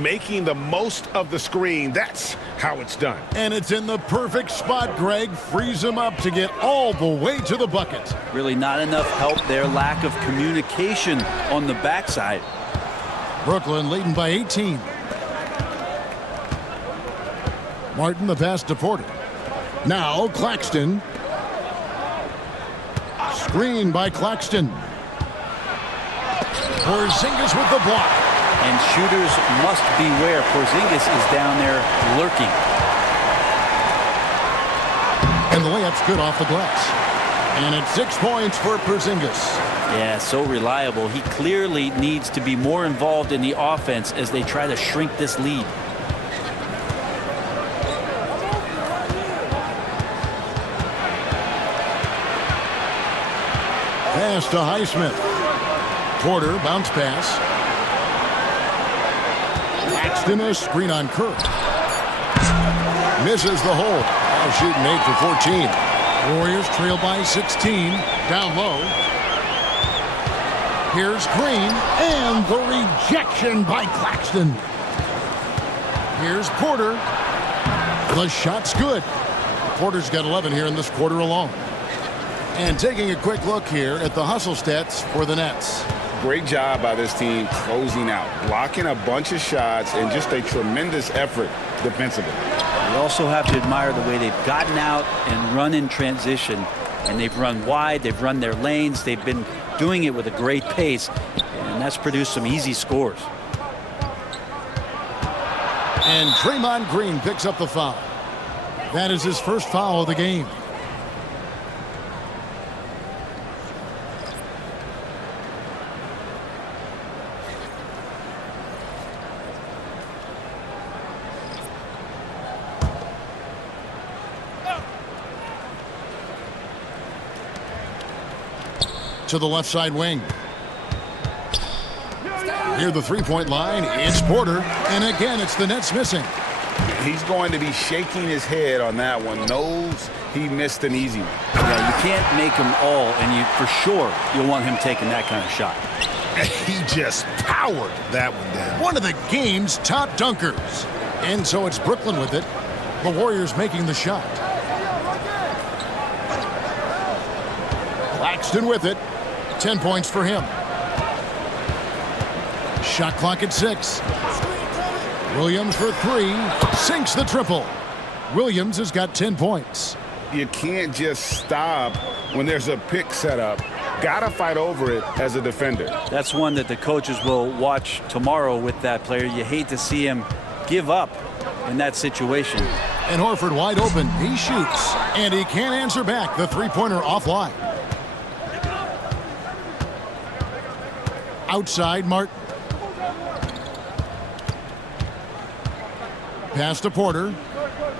Making the most of the screen. That's how it's done. And it's in the perfect spot, Greg. Frees him up to get all the way to the bucket. Really not enough help there. Lack of communication on the backside. Brooklyn leading by 18. Martin the pass to Porter. Now Claxton. Screen by Claxton. Porzingis with the block. And shooters must beware. Porzingis is down there lurking. And the layup's good off the glass. And it's 6 points for Porzingis. Yeah, so reliable. He clearly needs to be more involved in the offense as they try to shrink this lead. Pass to Highsmith. Porter, bounce pass. Claxton, a screen on Curry. Misses the hole. Now shooting 8 for 14. Warriors trail by 16. Down low. Here's Green. And the rejection by Claxton. Here's Porter. The shot's good. Porter's got 11 here in this quarter alone. And taking a quick look here at the hustle stats for the Nets. Great job by this team closing out, blocking a bunch of shots, and just a tremendous effort defensively. You also have to admire the way they've gotten out and run in transition. And they've run wide, they've run their lanes, they've been doing it with a great pace, and that's produced some easy scores. And Draymond Green picks up the foul. That is his first foul of the game. To the left side wing. Near the three-point line, it's Porter. And again, it's the Nets missing. He's going to be shaking his head on that one. Knows he missed an easy one. Yeah, you can't make them all, and for sure you'll want him taking that kind of shot. He just powered that one down. One of the game's top dunkers. And so it's Brooklyn with it. The Warriors making the shot. Claxton with it. 10 points for him. Shot clock at 6. Williams for 3. Sinks the triple. Williams has got 10 points. You can't just stop when there's a pick set up. Gotta fight over it as a defender. That's one that the coaches will watch tomorrow with that player. You hate to see him give up in that situation. And Horford wide open. He shoots. And he can't answer back. The three-pointer offline. Outside, Martin. Pass to Porter.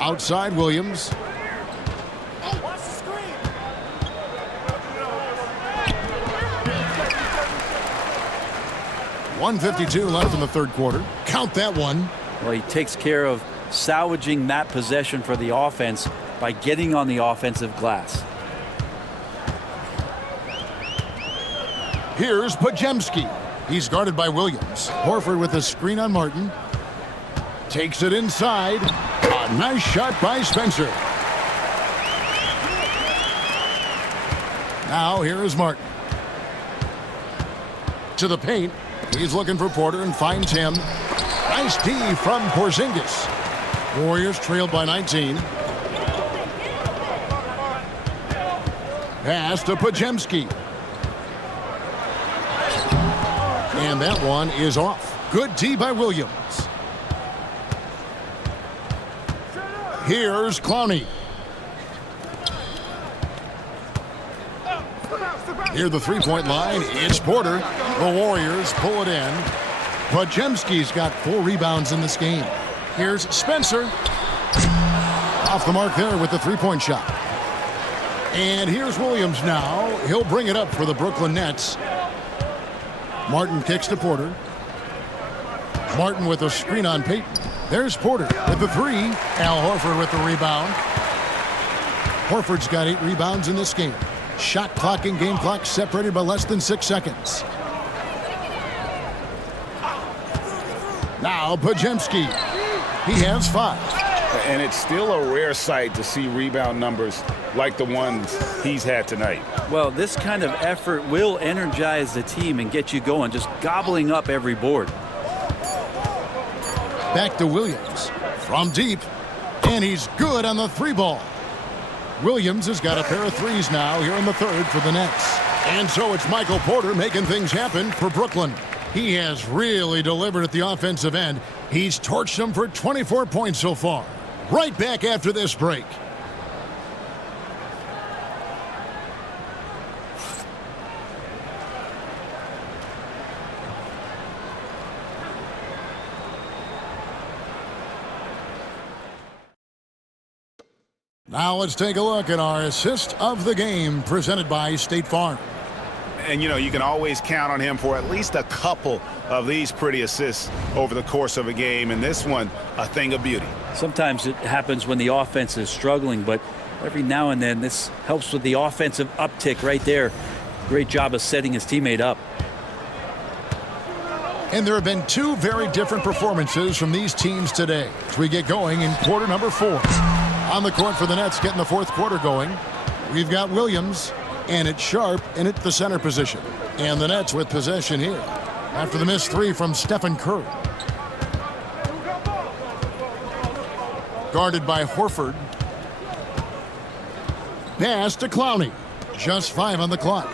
Outside, Williams. 1:52 left in the third quarter. Count that one. Well, he takes care of salvaging that possession for the offense by getting on the offensive glass. Here's Podziemski. He's guarded by Williams. Horford with a screen on Martin. Takes it inside. A nice shot by Spencer. Now here is Martin. To the paint. He's looking for Porter and finds him. Nice D from Porzingis. Warriors trailed by 19. Pass to Podziemski. And that one is off. Good D by Williams. Here's Clowney. Near the three-point line, it's Porter. The Warriors pull it in. Podziemski's got 4 rebounds in this game. Here's Spencer. Off the mark there with the three-point shot. And here's Williams now. He'll bring it up for the Brooklyn Nets. Martin kicks to Porter. Martin with a screen on Payton. There's Porter with the 3. Al Horford with the rebound. Horford's got 8 rebounds in this game. Shot clock and game clock separated by less than 6 seconds. Now Podziemski. He has 5. And it's still a rare sight to see rebound numbers like the ones he's had tonight. Well, this kind of effort will energize the team and get you going, just gobbling up every board. Back to Williams. From deep. And he's good on the 3-ball. Williams has got a pair of 3s now here in the third for the Nets. And so it's Michael Porter making things happen for Brooklyn. He has really delivered at the offensive end. He's torched them for 24 points so far. Right back after this break. Now let's take a look at our assist of the game presented by State Farm. And, you know, you can always count on him for at least a couple of these pretty assists over the course of a game. And this one, a thing of beauty. Sometimes it happens when the offense is struggling, but every now and then this helps with the offensive uptick right there. Great job of setting his teammate up. And there have been 2 very different performances from these teams today as we get going in quarter number 4. On the court for the Nets getting the fourth quarter going. We've got Williams, and it's Sharp in at the center position. And the Nets with possession here after the missed 3 from Stephen Curry. Guarded by Horford. Pass to Clowney. Just 5 on the clock.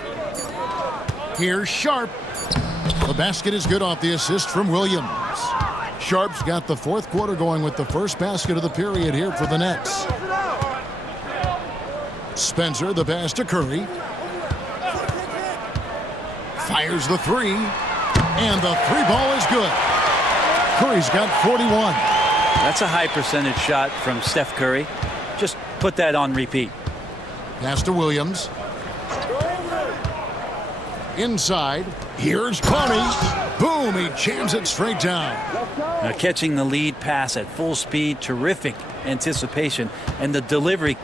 Here's Sharp. The basket is good off the assist from Williams. Sharp's got the fourth quarter going with the first basket of the period here for the Nets. Spencer, the pass to Curry. Fires the 3. And the 3-ball is good. Curry's got 41. That's a high percentage shot from Steph Curry. Just put that on repeat. Pass to Williams. Inside, here's Connie. Boom, he jams it straight down. Now catching the lead pass at full speed, terrific anticipation, and the delivery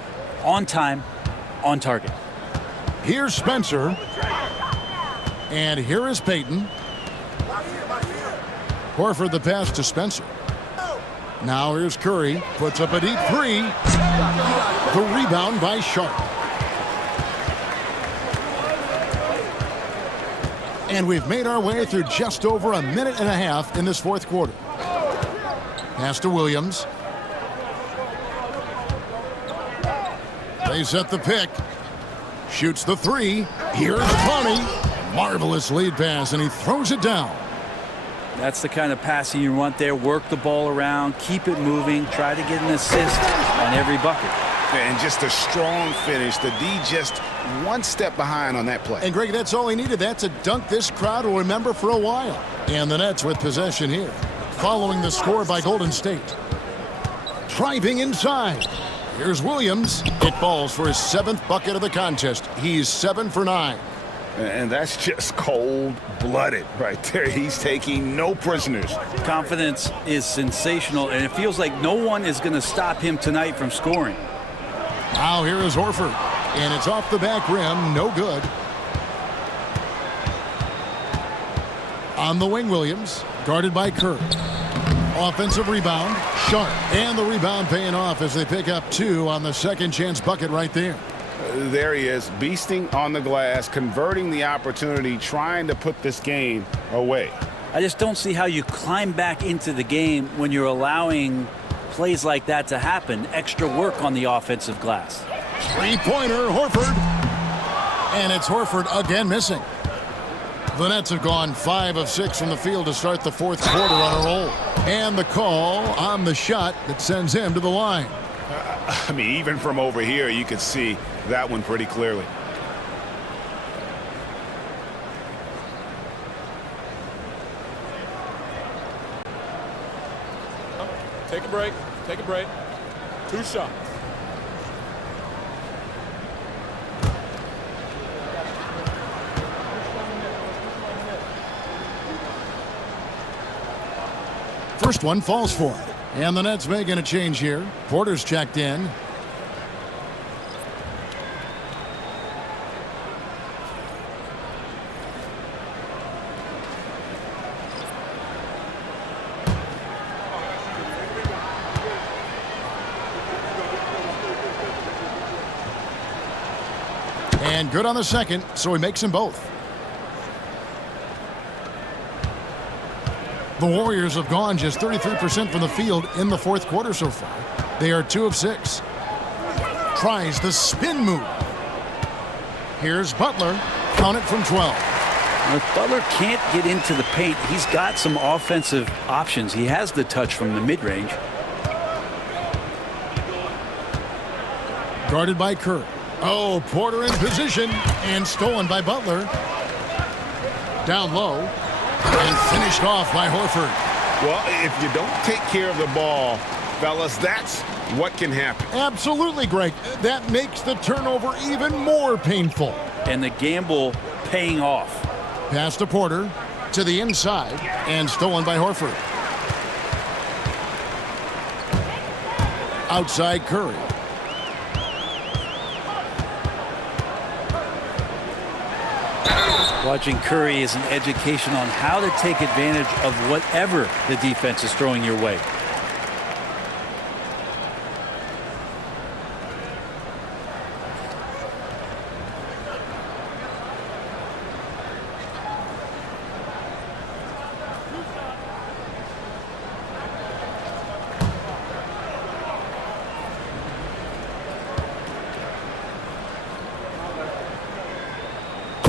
on time, on target. Here's Spencer. And here is Peyton. Horford the pass to Spencer. Now here's Curry. Puts up a deep three. The rebound by Sharp. And we've made our way through just over a minute and a half in this fourth quarter. Pass to Williams. They set the pick. Shoots the three. Here's Connie. Marvelous lead pass, and he throws it down. That's the kind of passing you want there. Work the ball around, keep it moving, try to get an assist on every bucket. And just a strong finish. The D just one step behind on that play. And Greg, that's all he needed. That's a dunk this crowd will remember for a while. And the Nets with possession here, following the score by Golden State. Driving inside. Here's Williams. It falls for his 7th bucket of the contest. He's 7 for 9. And that's just cold-blooded right there. He's taking no prisoners. Confidence is sensational, and it feels like no one is going to stop him tonight from scoring. Now here is Horford. And it's off the back rim. No good. On the wing, Williams. Guarded by Curry. Offensive rebound. Sharp. And the rebound paying off as they pick up 2 on the second chance bucket right there. There he is, beasting on the glass, converting the opportunity, trying to put this game away. I just don't see how you climb back into the game when you're allowing plays like that to happen. Extra work on the offensive glass. Three-pointer, Horford. And it's Horford again missing. The Nets have gone 5 of 6 from the field to start the fourth quarter on a roll. And the call on the shot that sends him to the line. I mean, even from over here, you could see that one pretty clearly. Take a break. Take a break. 2 shots. First one falls for it. And the Nets making a change here. Porter's checked in. And good on the second, so he makes them both. The Warriors have gone just 33% from the field in the fourth quarter so far. They are 2 of 6. Tries the spin move. Here's Butler. Count it from 12. If Butler can't get into the paint, he's got some offensive options. He has the touch from the mid-range. Guarded by Curry. Oh, Porter in position and stolen by Butler. Down low. And finished off by Horford. Well, if you don't take care of the ball, fellas, that's what can happen. Absolutely, Greg. That makes the turnover even more painful. And the gamble paying off. Pass to Porter. To the inside. And stolen by Horford. Outside Curry. Watching Curry is an education on how to take advantage of whatever the defense is throwing your way.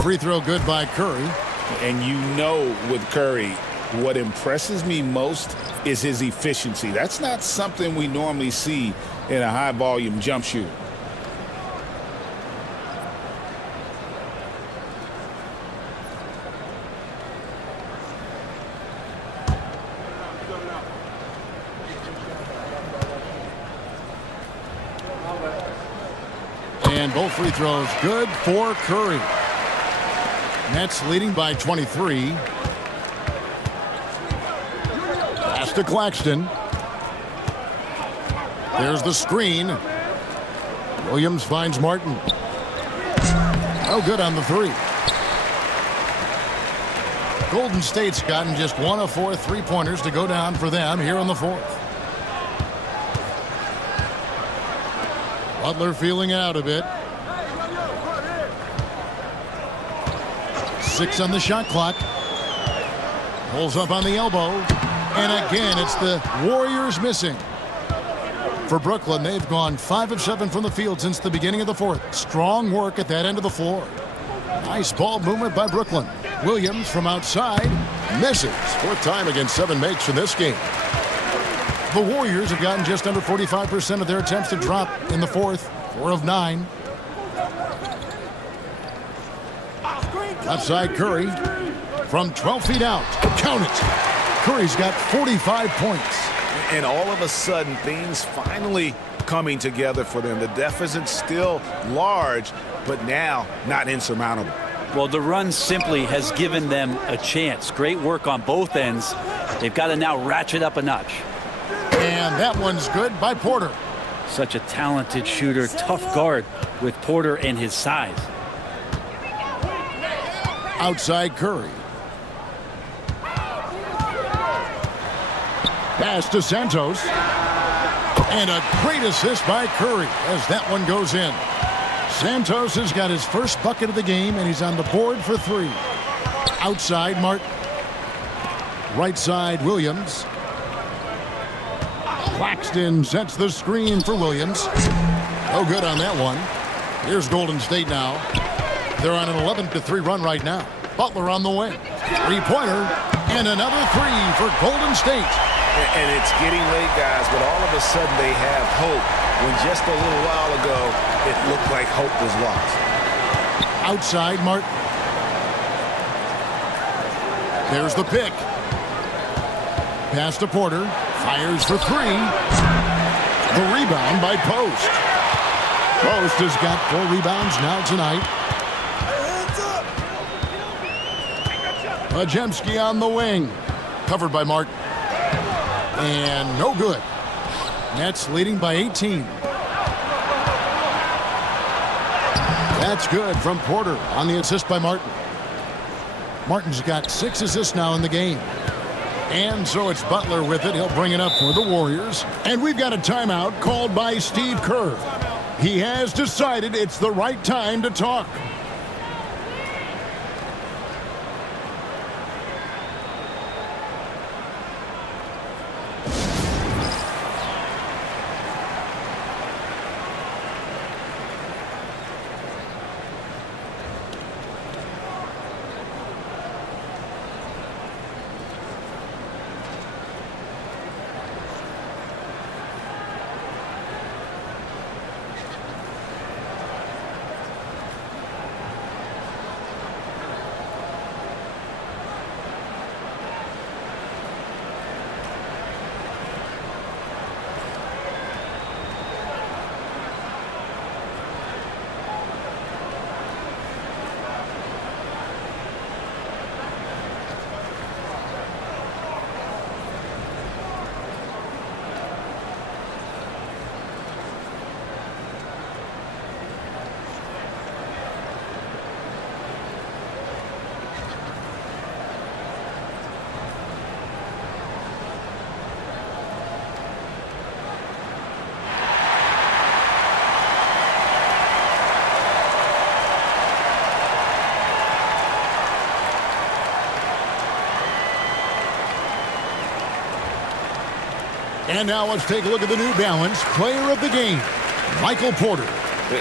Free throw good by Curry. And you know with Curry, what impresses me most is his efficiency. That's not something we normally see in a high-volume jump shooter. And both free throws good for Curry. Nets leading by 23. Pass to Claxton. There's the screen. Williams finds Martin. No good on the three. Golden State's gotten just 1 of 4 3-pointers to go down for them here in the fourth. Butler feeling it out a bit. 6 on the shot clock. Pulls up on the elbow. And again, it's the Warriors missing. For Brooklyn, they've gone 5 of 7 from the field since the beginning of the fourth. Strong work at that end of the floor. Nice ball movement by Brooklyn. Williams from outside misses. Fourth time against 7 makes in this game. The Warriors have gotten just under 45% of their attempts to drop in the fourth. 4 of 9. Left side Curry from 12 feet out. Count it. Curry's got 45 points. And all of a sudden, things finally coming together for them. The deficit's still large, but now not insurmountable. Well, the run simply has given them a chance. Great work on both ends. They've got to now ratchet up a notch. And that one's good by Porter. Such a talented shooter, tough guard with Porter and his size. Outside Curry. Pass to Santos. And a great assist by Curry as that one goes in. Santos has got his first bucket of the game, and he's on the board for 3. Outside Martin. Right side Williams. Claxton sets the screen for Williams. No good on that one. Here's Golden State now. They're on an 11-3 run right now. Butler on the wing. 3-pointer and another 3 for Golden State. And it's getting late, guys, but all of a sudden they have hope when just a little while ago it looked like hope was lost. Outside Martin. There's the pick. Pass to Porter. Fires for 3. The rebound by Post. Post has got 4 rebounds now tonight. Majemski on the wing. Covered by Martin. And no good. Nets leading by 18. That's good from Porter on the assist by Martin. Martin's got 6 assists now in the game. And so it's Butler with it. He'll bring it up for the Warriors. And we've got a timeout called by Steve Kerr. He has decided it's the right time to talk. And now let's take a look at the New Balance Player of the Game, Michael Porter.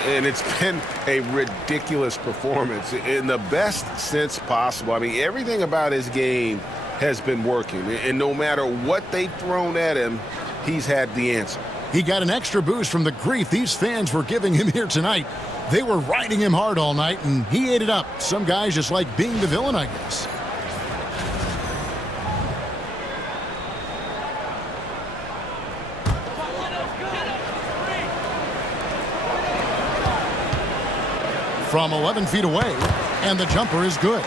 And it's been a ridiculous performance in the best sense possible. I mean, everything about his game has been working. And no matter what they've thrown at him, he's had the answer. He got an extra boost from the grief these fans were giving him here tonight. They were riding him hard all night, and he ate it up. Some guys just like being the villain, I guess. From 11 feet away, and the jumper is good.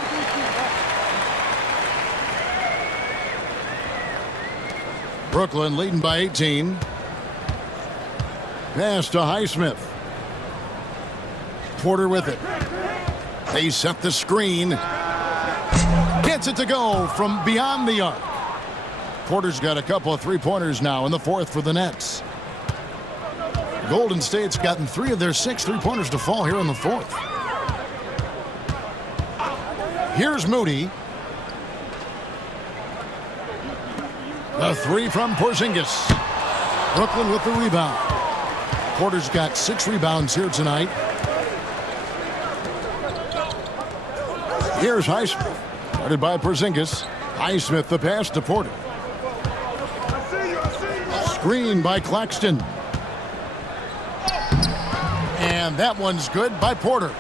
Brooklyn leading by 18. Pass to Highsmith. Porter with it. They set the screen. Gets it to go from beyond the arc. Porter's got a couple of three-pointers now in the fourth for the Nets. Golden State's gotten 3 of their 6 three-pointers to fall here in the fourth. Here's Moody. The 3 from Porzingis. Brooklyn with the rebound. Porter's got 6 rebounds here tonight. Here's Highsmith. Guarded by Porzingis. Highsmith the pass to Porter. Screen by Claxton. And that one's good by Porter.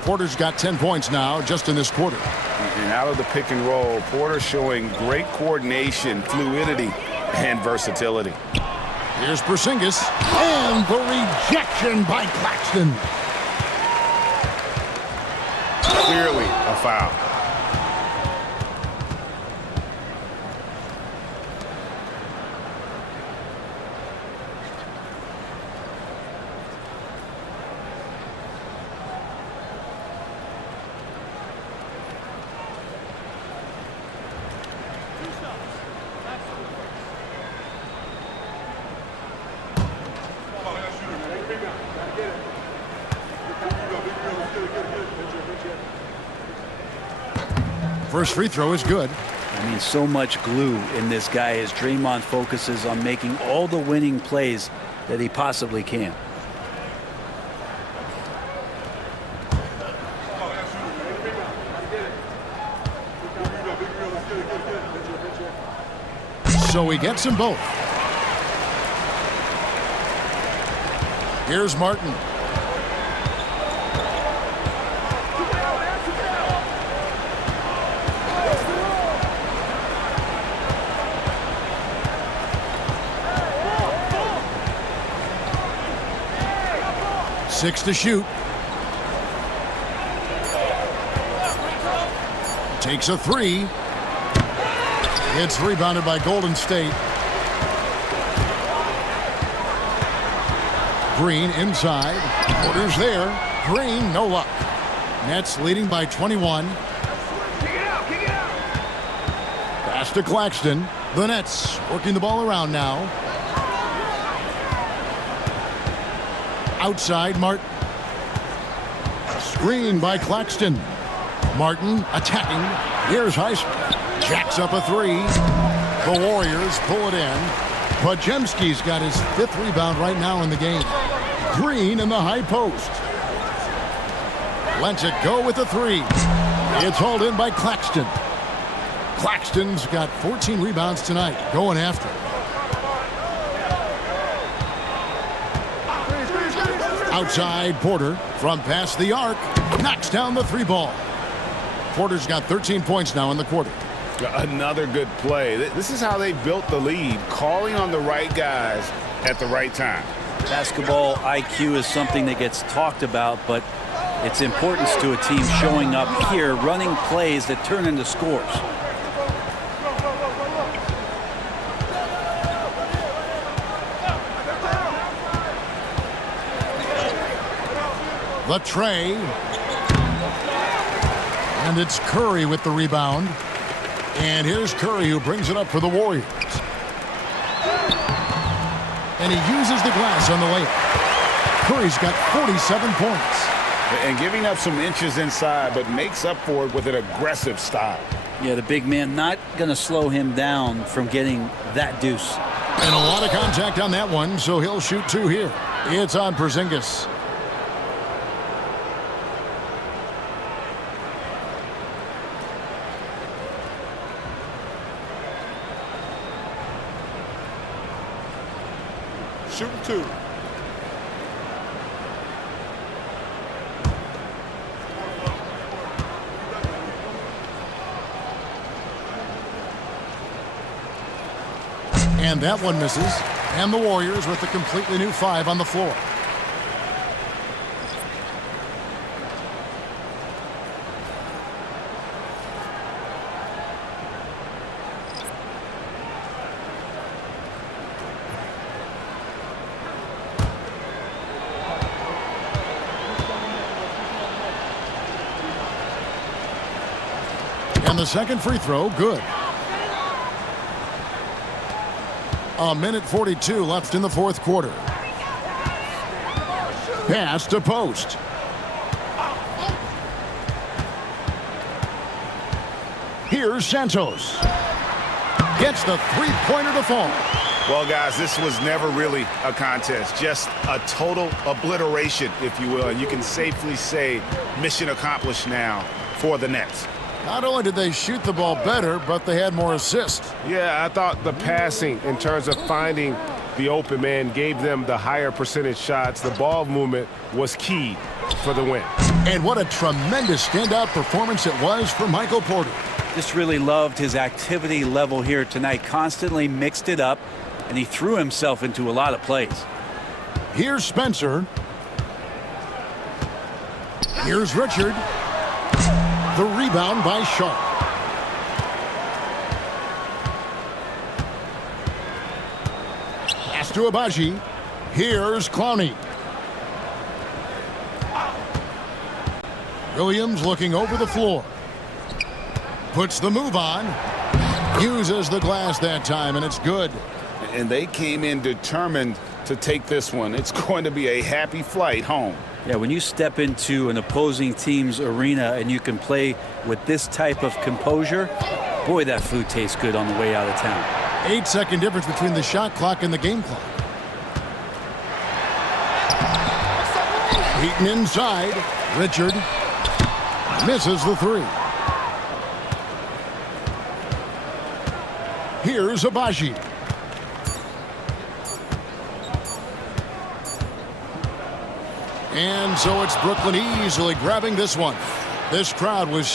Porter's got 10 points now just in this quarter. And out of the pick and roll, Porter showing great coordination, fluidity, and versatility. Here's Porzingis. And the rejection by Claxton. Clearly a foul. First free throw is good. I mean, so much glue in this guy as Draymond focuses on making all the winning plays that he possibly can. So he gets them both. Here's Martin. Six to shoot. Takes a 3. It's rebounded by Golden State. Green inside. Porter's there. Green, no luck. Nets leading by 21. Pass to Claxton. The Nets working the ball around now. Outside, Martin. Screen by Claxton. Martin attacking. Here's Highsmith. Jacks up a 3. The Warriors pull it in. Podziemski's got his 5th rebound right now in the game. Green in the high post. Lets it go with a 3. It's hauled in by Claxton. Claxton's got 14 rebounds tonight. Going after it. Outside, Porter from past the arc. Knocks down the 3 ball. Porter's got 13 points now in the quarter. Another good play. This is how they built the lead, calling on the right guys at the right time. Basketball IQ is something that gets talked about, but its importance to a team showing up here, running plays that turn into scores. The tray. And it's Curry with the rebound. And here's Curry who brings it up for the Warriors. And he uses the glass on the layup. Curry's got 47 points. And giving up some inches inside, but makes up for it with an aggressive style. Yeah, the big man not going to slow him down from getting that deuce. And a lot of contact on that one, so he'll shoot 2 here. It's on Porzingis. Shooting 2. And that one misses. And the Warriors with a completely new 5 on the floor. the second free throw, good. 1:42 left in the fourth quarter. Pass to post. Here's Santos. Gets the three-pointer to fall. Well, guys, this was never really a contest, just a total obliteration, if you will. And you can safely say mission accomplished now for the Nets. Not only did they shoot the ball better, but they had more assists. Yeah, I thought the passing in terms of finding the open man gave them the higher percentage shots. The ball movement was key for the win. And what a tremendous standout performance it was for Michael Porter. Just really loved his activity level here tonight. Constantly mixed it up, and he threw himself into a lot of plays. Here's Spencer. Here's Richard. The rebound by Sharp. Pass to Abaji. Here's Clowney. Williams looking over the floor. Puts the move on. Uses the glass that time, and it's good. And they came in determined to take this one. It's going to be a happy flight home. Yeah, when you step into an opposing team's arena and you can play with this type of composure, boy, that food tastes good on the way out of town. 8-second difference between the shot clock and the game clock. Beaten inside. Richard misses the three. Here's Abaji. And so it's Brooklyn easily grabbing this one. This crowd was